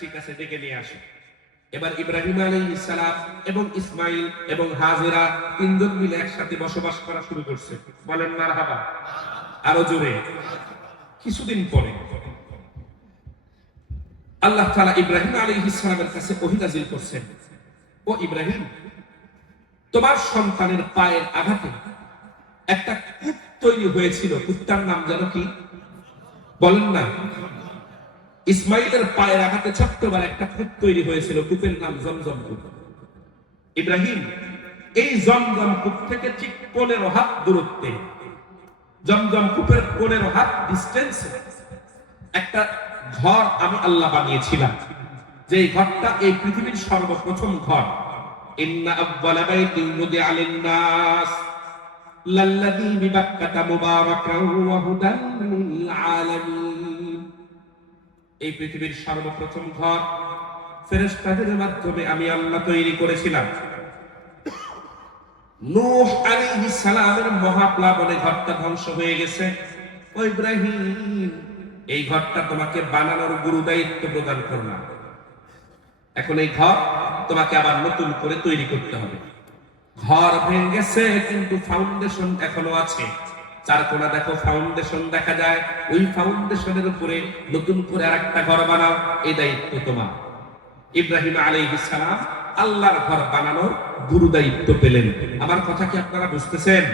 ঠিক আছে, ডেকে নিয়ে আসো। এবার ইব্রাহিম আলাইহিস সালাম এবং ইসমাইল এবং হাজেরা তিনজন মিলে একসাথে বসবাস করা শুরু করছে। বলেন মারহাবা। আরো জোরে। কিছুদিন পরে আল্লাহ তাআলা ইব্রাহিম আলাইহিস সালামের কাছে ওহী নাযিল করছেন, ও ইব্রাহিম, তোমার সন্তানের পায়ের আঘাতে একটা কূপ তৈরি হয়েছিল, কূপটার নাম জানো কি? বলেন না। ইসমাইলের পায়ের আঘাতে ছোট্টবার একটা কূপ তৈরি হয়েছিল, কূপের নাম জমজম কূপ। ইব্রাহিম, এই জমজম কূপ থেকে ঠিক 15 হাত দূরত্বে, জমজম কূপের 15 হাত ডিস্টেন্সে একটা ঘর আমি আল্লাহ বানিয়েছিলাম, যে ঘরটা এই পৃথিবীর সর্বপ্রথম ঘর। ইন্না আউয়ালা বাইতিন উদিআ লিন-নাস লাল্লাযী বিবাক্কাতা মুবারাকান ওয়া হুদান লিল আলামিন। এই পৃথিবীর সর্বপ্রথম ঘর ফেরেশতাদের মাধ্যমে আমি আল্লাহ তৈরি করেছিলাম। নূহ আলাইহিস সালামের মহাপ্লাবনে ঘরটা ধ্বংস হয়ে গেছে। ও ইব্রাহিম, এই ঘরটা তোমাকে বানানোর গুরু দায়িত্ব প্রদান করলাম। এখন এই ঘর তোমাকে আবার নতুন করে তৈরি করতে হবে। ঘর ভেঙে গেছে কিন্তু ফাউন্ডেশন এখনো আছে। চারকোনা দেখো, ফাউন্ডেশন দেখা যায়, ওই ফাউন্ডেশনের উপরে নতুন করে আরেকটা ঘর বানাও, এই দায়িত্ব তোমার। ইব্রাহিম আলাইহিস সালাম আল্লাহর ঘর বানানোর গুরু দায়িত্ব পেলেন। আমার কথা কি আপনারা বুঝতেছেন?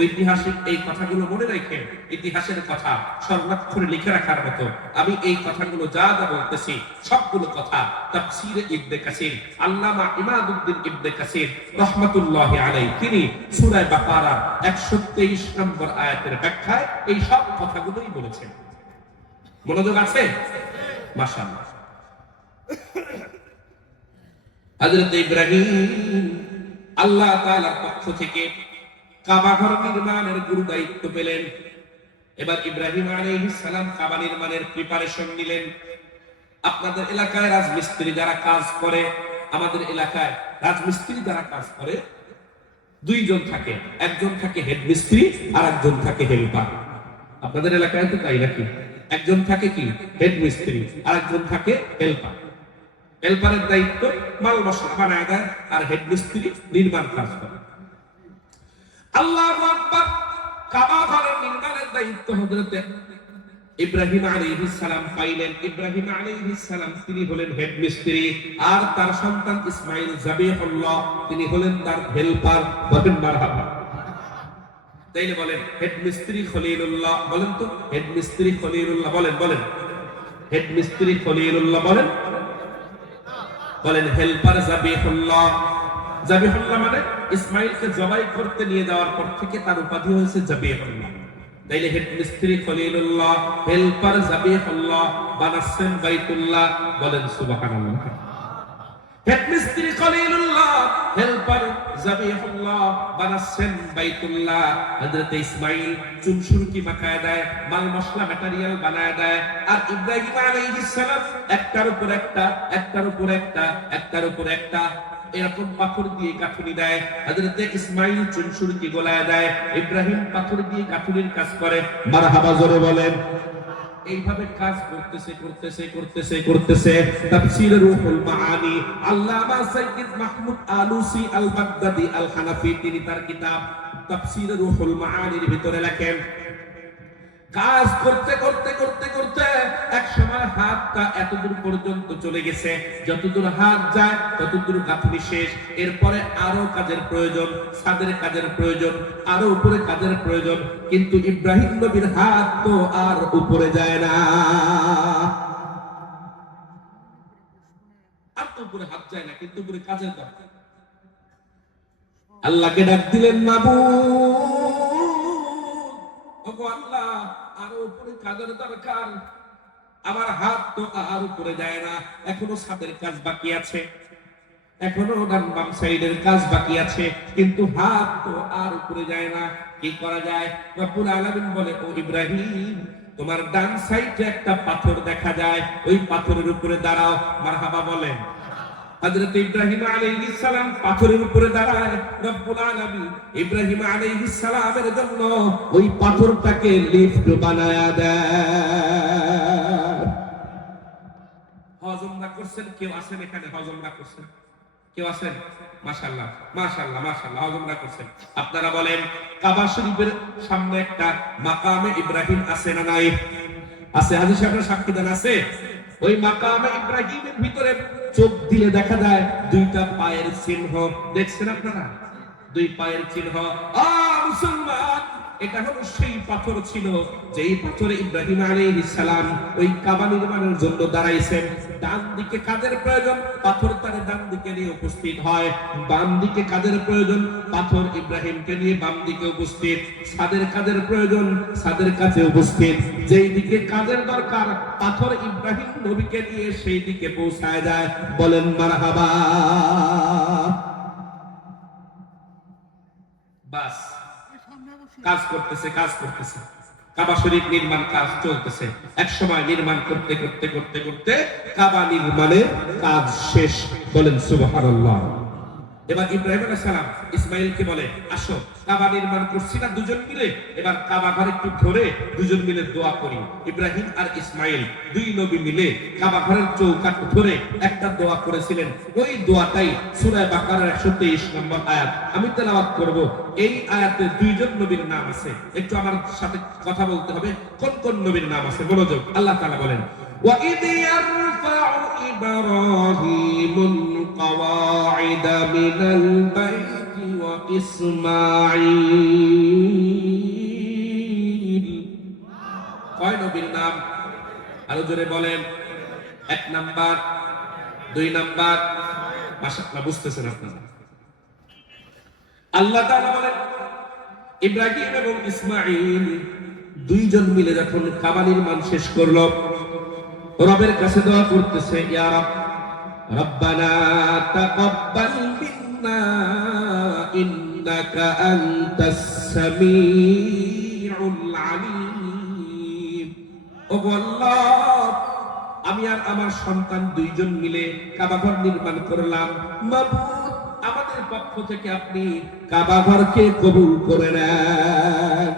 ঐতিহাসিক এই কথাগুলো মনে রাখেন, ইতিহাসের কথা স্বর্ণাক্ষরে লিখে রাখার মতো। আমি এই কথাগুলো যা যা বলতেছি সবগুলো কথা তাফসীরে ইবনে কাসির, আল্লামা ইমাদউদ্দিন ইবনে কাসির রাহমাতুল্লাহি আলাইহি তিনি সূরা বাকারা 123 নম্বর আয়াতের ব্যাখ্যায় এই সব কথাগুলোই বলেছেন। মনোযোগ আছে? মাশাআল্লাহ। হযরত ইব্রাহিম আল্লাহ তাআলার পক্ষ থেকে কাবা ঘর নির্মাণের গুরু দায়িত্ব পেলেন। এবার ইব্রাহিম আলাইহিস সালাম কাবা নির্মাণের প্রিপারেশন নিলেন। আপনাদের এলাকায় রাজমিস্ত্রি যারা কাজ করে, আমাদের এলাকায় রাজমিস্ত্রি যারা কাজ করে দুইজন থাকে, একজন থাকে হেড মিস্ত্রি আর একজন থাকে হেল্পার। আপনাদের এলাকায় তো তাই নাকি? একজন থাকে কি হেড মিস্ত্রি আর একজন থাকে হেল্পার। হেল্পারের দায়িত্ব মাল মশলা বানায় দেয় আর হেড মিস্ত্রি নির্মাণ কাজ করে। আল্লাহু আকবার। কাবা ঘরের নির্মাণের দায়িত্ব হযরত ইব্রাহিম আলাইহিস সালাম পাইলেন। ইব্রাহিম আলাইহিস সালাম তিনি হলেন হেড মিস্ত্রি, আর তার সন্তান ইসমাইল যাবিহুল্লাহ তিনি হলেন তার হেল্পার। বলেন মারহাবা। তাইলে বলেন হেড মিস্ত্রি খলিলুল্লাহ, বলেন তো হেড মিস্ত্রি খলিলুল্লাহ, বলেন বলেন হেড মিস্ত্রি খলিলুল্লাহ, বলেন বলেন হেল্পার যাবিহুল্লাহ, জাবিহুল্লাহ মানে ইসমাঈলকে জবাই করতে নিয়ে যাওয়ার পর থেকে তার উপাধি হয়েছে জাবিহুল্লাহ। তাইলে হেড মিস্ত্রি খলিলুল্লাহ, হেল্পার জাবিহুল্লাহ, বানাচ্ছেন বাইতুল্লাহ। বলেন সুবহানাল্লাহ। হেড মিস্ত্রি খলিলুল্লাহ, হেল্পার জাবিহুল্লাহ, বানাচ্ছেন বাইতুল্লাহ। হযরত ইসমাঈল চুনসুরকি মাখায় দেয়, মাল মশলা ম্যাটেরিয়াল বানায় দেয়। আর ইব্রাহিম আলাইহিস সালাম একটার উপর একটা, একটার উপর একটা, একটার উপর একটা এরকম পাথর দিয়ে গাঁথুনি দেয়। হযরত ইসমাঈল চুনসুরকি গোলায় দেয়, ইব্রাহিম পাথর দিয়ে গাঁথুনির কাজ করে। মারহাবা জোরে বলেন। এইভাবে কাজ করতেছে করতেছে করতেছে করতেছে। তাফসীর রুহুল মাআনি আল্লামা সাইয়্যিদ মাহমুদ আলুসি আল বাগদাদি আল হানাফি তিনি তার কিতাব তাফসীর রুহুল মাআনির ভিতরে লেখেন, কাজ করতে করতে করতে করতে এক সময় হাতটা এতদূর পর্যন্ত চলে গেছে, যতদূর হাত যায় ততদূর গাঁথনি শেষ। এরপরে আরো কাজের প্রয়োজন, ছাদের কাজের প্রয়োজন, আরো উপরে কাজের প্রয়োজন। কিন্তু ইব্রাহিম নবীর হাত তো আর উপরে যায় না, আর তো উপরে হাত যায় না, কিন্তু উপরে কাজের দরকার। আল্লাহকে ডাক দিলেন, মাবুদ, ওগো আল্লাহ, আরো উপরে কাজের দরকার। আমার হাত তো আর উপরে যায় না, এখনো ছাদের কাজ বাকি আছে, এখনো ডান বাম সাইডের কাজ বাকি আছে, কিন্তু হাত তো আর উপরে যায় না। কি করা যায়? রব্বুল আলামিন বলে, ও ইব্রাহিম, তোমার ডান সাইডে একটা পাথর দেখা যায়, ওই পাথরের উপরে দাঁড়াও। মারহাবা বলেন। হযরত ইব্রাহিম আলাইহিস সালাম পাথরের উপরে দাঁড়ায়। রব্বুল আলামিন ইব্রাহিম আলাইহিস সালামের জন্য ওই পাথরটাকে লিফট বানায়া দেয়। হজম না করছেন কেউ আছেন এখানে? হজম না করছেন কেউ আছেন? মাশাআল্লাহ মাশাআল্লাহ মাশাআল্লাহ, হজম না করছেন। আপনারা বলেন, কাবা শরীফের সামনে একটা মাকামে ইব্রাহিম আছে না নাই? আছে। হাজী সাহেবরা সাক্ষী দেন আছে। ওই মাকামে ইব্রাহিমের ভিতরে চোখ দিলে দেখা যায় দুইটা পায়ের চিহ্ন। দেখছেন আপনারা? দুই পায়ের চিহ্ন। মুসলমান, এটা হলো সেই পাথর ছিল যেই পাথরে ইব্রাহিম আলাইহিস সালাম ওই কাবা নির্মাণের জন্য দাঁড়াইছেন। ডান দিকে কাজের প্রয়োজন, পাথর তার ডান দিকে নিয়ে উপস্থিত হয়। বাম দিকে কাজের প্রয়োজন, পাথর ইব্রাহিমকে নিয়ে বাম দিকে উপস্থিত। ছাদের কাজের প্রয়োজন, ছাদের কাছে উপস্থিত। যেই দিকে কাজের দরকার, পাথর ইব্রাহিম নবীকে নিয়ে সেই দিকে পৌঁছায় যায়। বলেন মারহাবা। বাস, কাজ করতেছে কাজ করতেছে, কাবা শরীফ নির্মাণ কাজ চলতেছে। এক সময় নির্মাণ করতে করতে করতে করতে কাবা নির্মাণের কাজ শেষ। বলেন সুবহানাল্লাহ। এবার ইব্রাহিম আলাইহিস সালাম ইসমাঈলকে বলে, আসো, কাবা নির্মাণ করছি না দুজন মিলে, এবার কাবা ঘর একটু ধরে দুজন মিলে দোয়া করি। ইব্রাহিম আর ইসমাঈল দুই নবী মিলে কাবা ঘরের চৌকাঠ ধরে একটা দোয়া করেছিলেন। ওই দোয়াটাই সূরা বাকারার 123 নম্বর আয়াত। আমি তেলাওয়াত করব। এই আয়াতে দুইজন নবীর নাম আছে। একটু আমার সাথে কথা বলতে হবে, কোন কোন নবীর নাম আছে মনোযোগ। আল্লাহ তাআলা বলেন, وَإِذْ يَرْفَعُ إِبْرَاهِيمُ الْقَوَاعِدَ مِنَ الْبَيْتِ وَإِسْمَاعِيلُ। কয় নবীর নাম? আরো জোরে বলেন। 1 নাম্বার, 2 নাম্বার। মাশাআল্লাহ, বুঝতেছেন আপনারা? আল্লাহ তাআলা বলেন, ইব্রাহিম এবং ইসমাঈল দুইজন মিলে যখন কাবা নির্মাণ শেষ করলো, রবের কাছে দোয়া করতেছে, ইয়া রব, রব্বানা তাকাব্বাল মিন্না ইন্নাকা আনতাস সামিউল আলিম। ও আল্লাহ, আমি আর আমার সন্তান দুইজন মিলে কাবা ঘর নির্মাণ করলাম। মাবুদ, আমাদের পক্ষ থেকে আপনি কাবা ঘরকে কবুল করে নেন।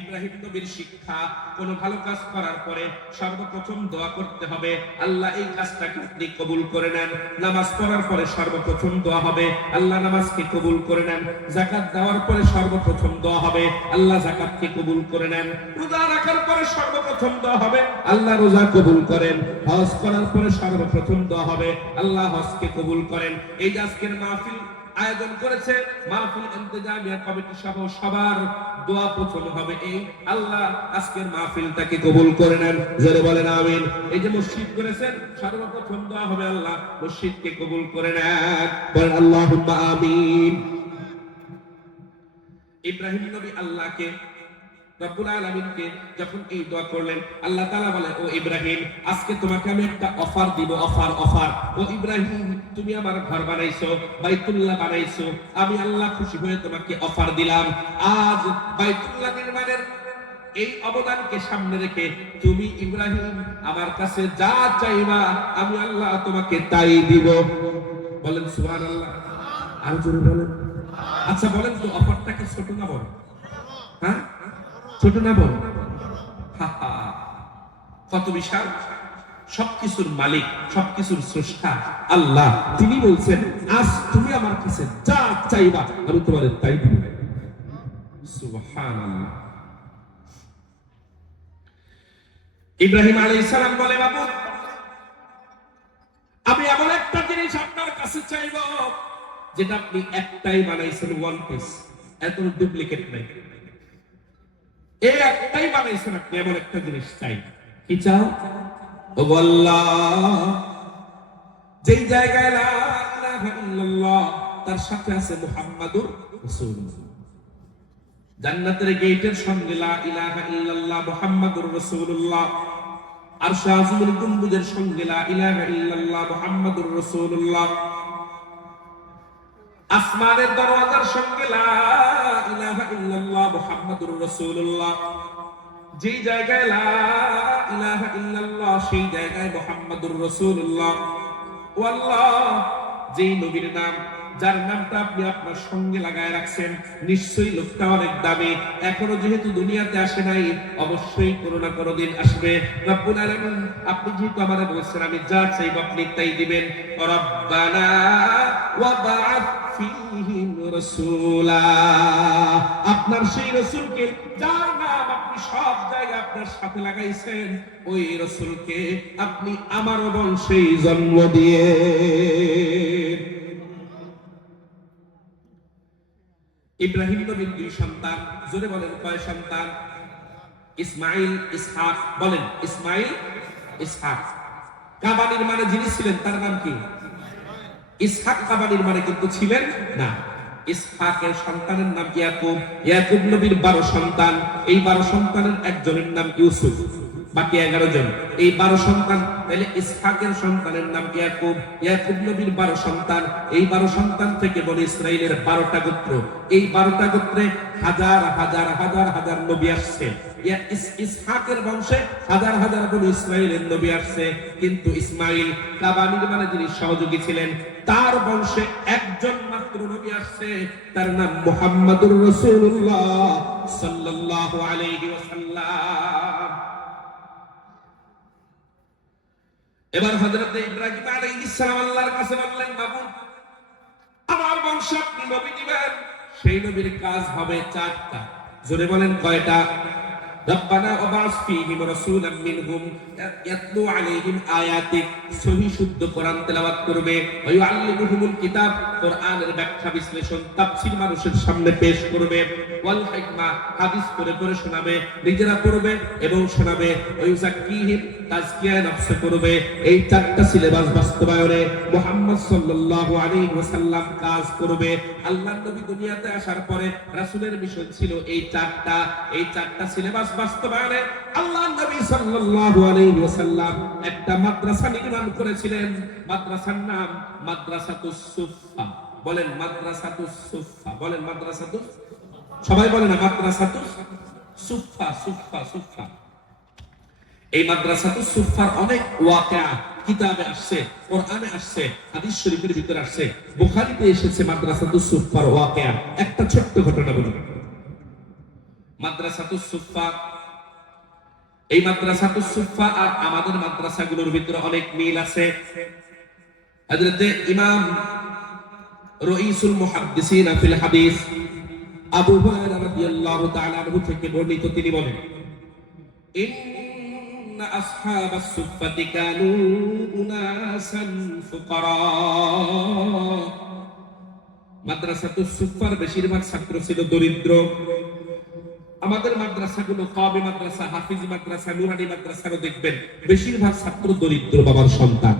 ইব্রাহিম নবীর শিক্ষা, কোন ভালো কাজ করার পরে সর্বপ্রথম দোয়া করতে হবে, আল্লাহ এই কাজটাকে আপনি কবুল করে নেন। নামাজ পড়ার পরে সর্বপ্রথম দোয়া হবে, আল্লাহ নামাজকে কবুল করে নেন। যাকাত দেওয়ার পরে সর্বপ্রথম দোয়া হবে, আল্লাহ যাকাতকে কবুল করে নেন। রোজা রাখার পরে সর্বপ্রথম দোয়া হবে, আল্লাহ রোজা কবুল করেন। হজ করার পরে সর্বপ্রথম দোয়া হবে, আল্লাহ হজকে কবুল করেন। এই আজকের মাহফিল আয়োজন করেছে মাহফিল ইন্তেজামিয়া কমিটি সহ সবার দোয়া প্রথম হবে এই আল্লাহ আজকের মাহফিলটাকে কবুল করে নেন, জোরে বলেন আমিন। এই যে মসজিদ করেছেন সর্বপ্রথম দোয়া হবে আল্লাহ মসজিদকে কবুল করে নেন, বলেন আল্লাহুম্মা আমিন। ইব্রাহিম নবী আল্লাহকে রব্বুল আলামিনকে যখন এই দোয়া করলেন, আল্লাহ তাআলা বলে, ও ইব্রাহিম আজকে তোমাকে আমি একটা অফার দিব, অফার। ও ইব্রাহিম তুমি আমার ঘর বানাইছো, বাইতুল্লাহ বানাইছো, আমি আল্লাহ খুশি হয়ে তোমাকে অফার দিলাম। আজ বাইতুল্লাহ নির্মাণের এই অবদানকে সামনে রেখে তুমি ইব্রাহিম আমার কাছে যা চাইবা আমি আল্লাহ তোমাকে তাই দিব। বলেন সুবহানাল্লাহ, আর জোরে বলেন। আচ্ছা বলেন তো অফারটা কি ছোট না বড়? হ্যাঁ, ছোট না বড়? কত বিশাল! সবকিছুর মালিক, সবকিছুর স্রষ্টা আল্লাহ, তিনি বলছেন আজ তুমি আমার কাছে যা চাইবা আমি তোমাদের তাই দিব। সুবহানাল্লাহ। ইব্রাহিম আলাইহিস সালাম বলে, বাবু আমি এমন একটা জিনিস আপনার কাছে চাইবো যেটা আপনি একটাই বানাইছেন, ওয়ান পিস, এত ডুপ্লিকেট নাই, এই একটাই বানাইছেন আপনি, এমন একটা জিনিস চাই। কি চাও? ও আল্লাহ যেই জায়গায় লা ইলাহা ইল্লাল্লাহ তার সাথে আছে মুহাম্মাদুর রাসূলুল্লাহ, জান্নাতের গেটের সঙ্গে লা ইলাহা ইল্লাল্লাহ মুহাম্মাদুর রাসূলুল্লাহ, আরশে আযমের গম্বুজের সঙ্গে লা ইলাহা ইল্লাল্লাহ মুহাম্মাদুর রাসূলুল্লাহ, আসমানের দরওয়াজার সঙ্গে লা ইলাহা ইল্লাল্লাহ মুহাম্মাদুর রাসূলুল্লাহ। যেই জায়গায় লা ইলাহা ইল্লাল্লাহ সেই জায়গায় মুহাম্মাদুর রাসূলুল্লাহ। ও আল্লাহ যেই নবীর নাম, যার নামটা আপনি আপনার সঙ্গে লাগায় রাখছেন, নিশ্চয়ই লোকটা অনেক দামি, এখনো যেহেতু দুনিয়াতে আসে নাই, অবশ্যই কোনো না কোনো দিন আসবে। রব্বুল আলামিন আপনি যেহেতু আমাদের বলছেন আমি যা চাইব আপনি তাই দিবেন। রব্বানা ওয়া বা'আথ ফীহিম রাসূলা, আপনার সেই রাসূলকে যার নাম আপনি সব জায়গায় আপনার সাথে লাগাইছেন, ওই রাসূলকে আপনি আমার বংশেই জন্ম দিয়ে। ইব্রাহিম নবীর দুই সন্তান, জোরে বলেন কয় সন্তান? ইসমাইল, ইসহাক। বলেন ইসমাইল, ইসহাক। কাবা নির্মাণে যিনি ছিলেন তার নাম কি? ইসহাক কাবা নির্মাণে কিন্তু ছিলেন না। ইসহাকের সন্তানের নাম ইয়াকুব। ইয়াকুব নবীর 12 সন্তান, এই 12 সন্তানের একজনের নাম ইউসুফ, বাকি 11 জন। এই 12 সন্তান, তাহলে ইসহাকের সন্তানের নাম ইয়াকুব, ইয়াকুব নবীর 12 সন্তান, এই 12 সন্তান থেকে বনি ইসরাইলের 12টা গোত্র, এই 12টা গোত্রে হাজার হাজার হাজার হাজার নবী আসছে। ইসহাকের বংশে হাজার হাজার বনি ইসরাইলের নবী আসছে, কিন্তু ইসমাইল কাবা নির্মাণে যিনি সহযোগী ছিলেন তার বংশে একজন মাত্র নবী আসছে, তার নাম মুহাম্মাদুর রাসূলুল্লাহ সাল্লাল্লাহু আলাইহি ওয়াসাল্লাম। এবার হযরত ইব্রাহিম আলাইহিস সালাম আল্লাহর কাছে বললেন, বাবু আমার বংশে আপনি নবী দিবেন, সেই নবীর কাজ হবে 4টা। জোরে বলেন কয়টা? রব্বানা ওয়াবাস ফীহিম রাসূলাম মিনহুম ইয়াতলু আলাইহিম আয়াতিক, সহিহ শুদ্ধ কোরআন তেলাওয়াত করবে, ওয়া ইউআল্লিমুহুমুল কিতাব, কোরআনের ব্যাখ্যা বিশ্লেষণ তাফসীর মানুষের সামনে পেশ করবে, ওয়াল হিকমা, হাদিস পড়ে পড়ে শোনাবে, নিজেরা পড়বে এবং শোনাবে, ওয়া ইউযাক্কিহিম, তাজকিয়া নফস করবে। এই 4টা সিলেবাস বাস্তবায়নে মুহাম্মদ সাল্লাল্লাহু আলাইহি ওয়াসাল্লাম কাজ করবে। আল্লাহর নবী দুনিয়াতে আসার পরে রাসূলের মিশন ছিল এই 4টা। এই 4টা সিলেবাস বাস্তবায়নে আল্লাহর নবী সাল্লাল্লাহু আলাইহি ওয়াসাল্লাম একটা মাদ্রাসা নির্মাণ করেছিলেন। মাদ্রাসার নাম মাদ্রাসাতুস সুফফা। বলেন মাদ্রাসাতুস সুফফা, বলেন মাদ্রাসাতুস, সবাই বলেন না মাদ্রাসাতুস সুফফা, সুফফা, সুফফা। এই মাদ্রাসাতুস সুফফার অনেক ওয়াকিয়া কিতাবে আসছে, কোরআনে আসছে, হাদিস শরীফের ভিতরে আসছে, বুখারীতে এসেছে মাদ্রাসাতুস সুফফার ওয়াকিয়া। একটা ছোট্ট ঘটনা বলি। মাদ্রাসাতুস সুফফা, এই মাদ্রাসাতুস সুফফা আর আমাদের মাদ্রাসাগুলোর ভিতরে অনেক মিল আছে। হযরত ইমাম রাইসুল মুহাদ্দিসিন ফিল হাদিস আবু হুরায়রা রাদিয়াল্লাহু তাআলা আনহু থেকে বর্ণিত, তিনি বলেন, ইন্না আসহাবাস সুফফাতি কানু উনাসান ফুকারা মাদ্রাসাতুস সুফার বেশিরভাগ ছাত্র ছিল দরিদ্র। আমাদের মাদ্রাসাগুলো কওমি মাদ্রাসা, হাফিজি মাদ্রাসা, নুরানি মাদ্রাসারও দেখবেন বেশিরভাগ ছাত্র দরিদ্র বাবার সন্তান।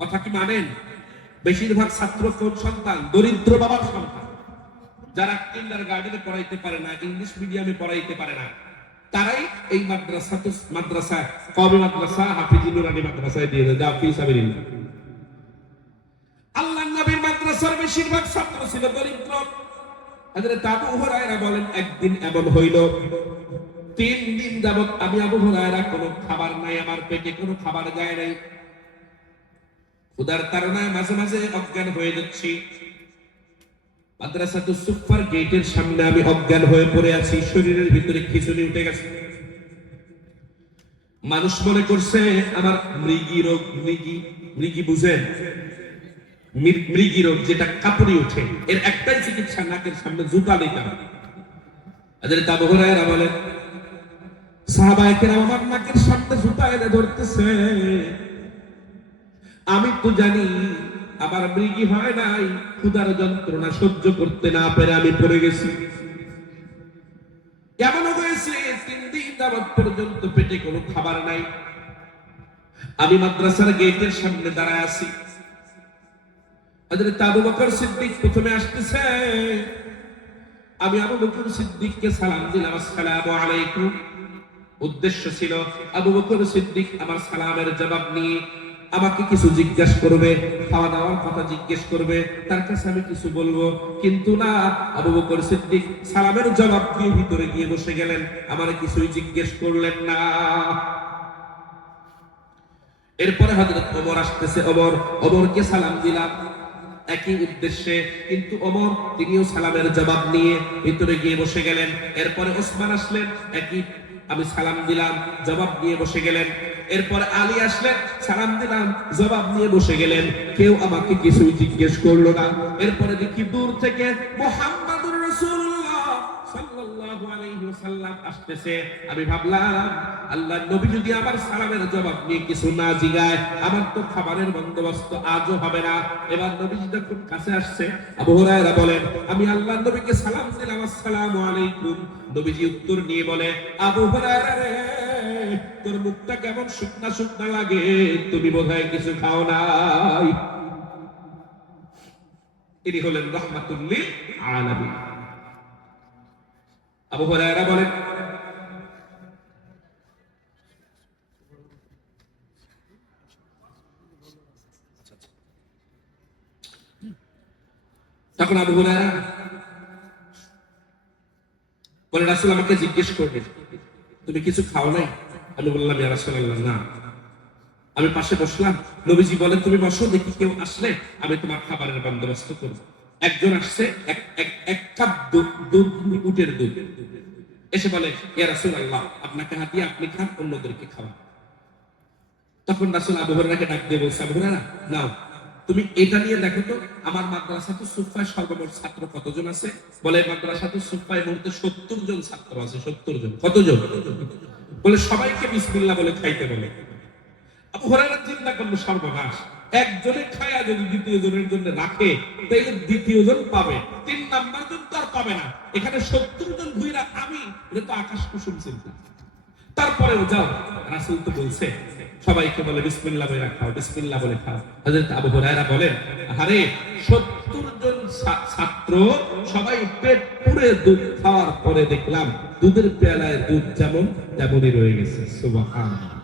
কথা কি মানেন? বেশিরভাগ ছাত্র কোন সন্তান? দরিদ্র বাবার সন্তান। যারা কিন্ডারগার্টেনে পড়াইতে পারে না, ইংলিশ মিডিয়ামে পড়াইতে পারে না, তারাই এই মাদ্রাসা কওমি মাদ্রাসা, হাফিজি নুরানি মাদ্রাসায় দিয়ে দেয়, যা ফি সাবিলিল্লাহ। আল্লাহর নবীর মাদ্রাসার বেশিরভাগ ছাত্র ছিল দরিদ্র। হযরত আবু হুরায়রা বলেন, একদিন এমন হইল 3 দিন যাবত আমি আবু হুরায়রা কোনো খাবার নাই, আমার পেটে কোনো খাবার যায় নাই। ক্ষুধার কারণে মাঝে মাঝে অজ্ঞান হয়ে যাচ্ছি। মাদ্রাসাতুস সুফার গেটের সামনে আমি অজ্ঞান হয়ে পড়ে আছি, শরীরের ভিতরে খিঁচুনি উঠে গেছে। মানুষ মনে করছে আমার মৃগী রোগ। মৃগী বুঝেন? মৃগী রোগ যেটা কাঁপুনি উঠে, এর একটাই চিকিৎসা, নাকের সামনে জুতা নিতে হবে। হযরত আবু হুরায়রা বলেন, সাহাবায়ে কেরাম আমার নাকের সামনে জুতা এনে ধরতেছে। আমি তো জানি আমার মৃগী হয় নাই, ক্ষুধার যন্ত্রণা সহ্য করতে না পেরে আমি পড়ে গেছি। এমন হয়েছে 3 দিন যাবত পর্যন্ত পেটে কোনো খাবার নাই। আমি মাদ্রাসার গেটের সামনে দাঁড়ায় আছি। হযরত আবু বকর সিদ্দিক প্রথমে আসতেছে। আমি আবু বকর সিদ্দিককে সালাম দিলাম, আসসালামু আলাইকুম। উদ্দেশ্য ছিল আবু বকর সিদ্দিক আমার সালামের জবাব নিয়ে আমাকে কিছু জিজ্ঞাসা করবে, খাওয়া দাওয়ার কথা জিজ্ঞেস করবে, তার কাছে আমি কিছু বলবো। কিন্তু না, আবু বকর সিদ্দিক সালামের জবাব দিয়ে ভিতরে গিয়ে বসে গেলেন, আমার কিছুই জিজ্ঞেস করলেন না। এরপরে হযরত ওমর আসতেছে। ওমরকে সালাম দিলাম একই উদ্দেশ্যে, কিন্তু ওমর তিনিও সালামের জবাব নিয়ে ভিতরে গিয়ে বসে গেলেন। এরপরে ওসমান আসলেন, একই আমি সালাম দিলাম, জবাব নিয়ে বসে গেলেন। এরপর আলী আসলেন, সালাম দিলাম, জবাব নিয়ে বসে গেলেন। কেউ আমাকে কিছুই জিজ্ঞেস করলো না। এরপরে দেখি দূর থেকে মুহাম্মাদুর রাসূলুল্লাহ সাল্লাল্লাহু আলাইহি ওয়াসাল্লাম আসতেছে। আমি ভাবলাম আল্লাহর নবী যদি আমার সালামের জবাব নিয়ে কিছু না জিগায়, আমার তো খাবারের বন্দোবস্ত আজও হবে না। এবার নবীজি যখন কাছে আসছে, আবু হুরায়রা বলেন, আমি আল্লাহর নবীকে সালাম দিলাম, আসসালামু আলাইকুম। নবীজি উত্তর নিয়ে বলে, আবু হুরায়রা রে, তোর মুখটা কেমন শুকনা শুকনা লাগে, তুমি বোধহয় কিছু খাও নাই। তিনি হলেন রাহমাতুল লিল আলামিন। আবু হুরায়রা বলেন, তখন আবু হুরায়রা বলে, রাসূল আমাকে জিজ্ঞেস করলেন, তুমি কিছু খাও নাই? আমি বললাম, ইয়া রাসূলুল্লাহ, না। আমি পাশে বসলাম। নবীজি বলেন, তুমি বসো, দেখি কেউ আসলে আমি তোমার খাবারের বন্দোবস্ত করব। একজন আসছে, এক কাপ দুধ, উটের দুধ, এসে বলে, ইয়া রাসূলুল্লাহ, আপনাকে হাতিয়ে আপনি খান, অন্যদেরকে খাওয়ান। তখন রাসূল আবু হুরায়রাকে ডাক দিয়ে বলছে, আবু হুরায়রা, নাও, তুমি এটা নিয়ে দেখো তো আমার মাদ্রাসাতুস সুফায় সর্বমোট ছাত্র কতজন আছে? বলে, মাদ্রাসাতুস সুফায় মুহূর্তে 70 জন ছাত্র আছে। 70 জন। কতজন? বলে, সবাইকে বিসমিল্লাহ বলে খাইতে বলে। আবু হুরায়রা চিন্তা করলো, সর্বনাশ, একজনে খায়া যদি দ্বিতীয় জনের জন্য রাখে, তাহলে দ্বিতীয় জন পাবে, 3 নাম্বার জন তো আর পাবে না। এখানে 70 জন ঘুইরা আমি, এটা তো আকাশ কুসুম চিন্তা। তারপরেও যাও, রাসূল তো বলছে সবাইকে বলে বিসমিল্লাহ বলে খাও, বিসমিল্লাহ বলে খাও। হযরত আবু হুরায়রা বলেন, আরে 70 জন ছাত্র সবাই পেট পুরে দুধ খাওয়ার পরে দেখলাম দুধের পেয়ালায় দুধ যেমন তেমনই রয়ে গেছে। সুবহানাল্লাহ।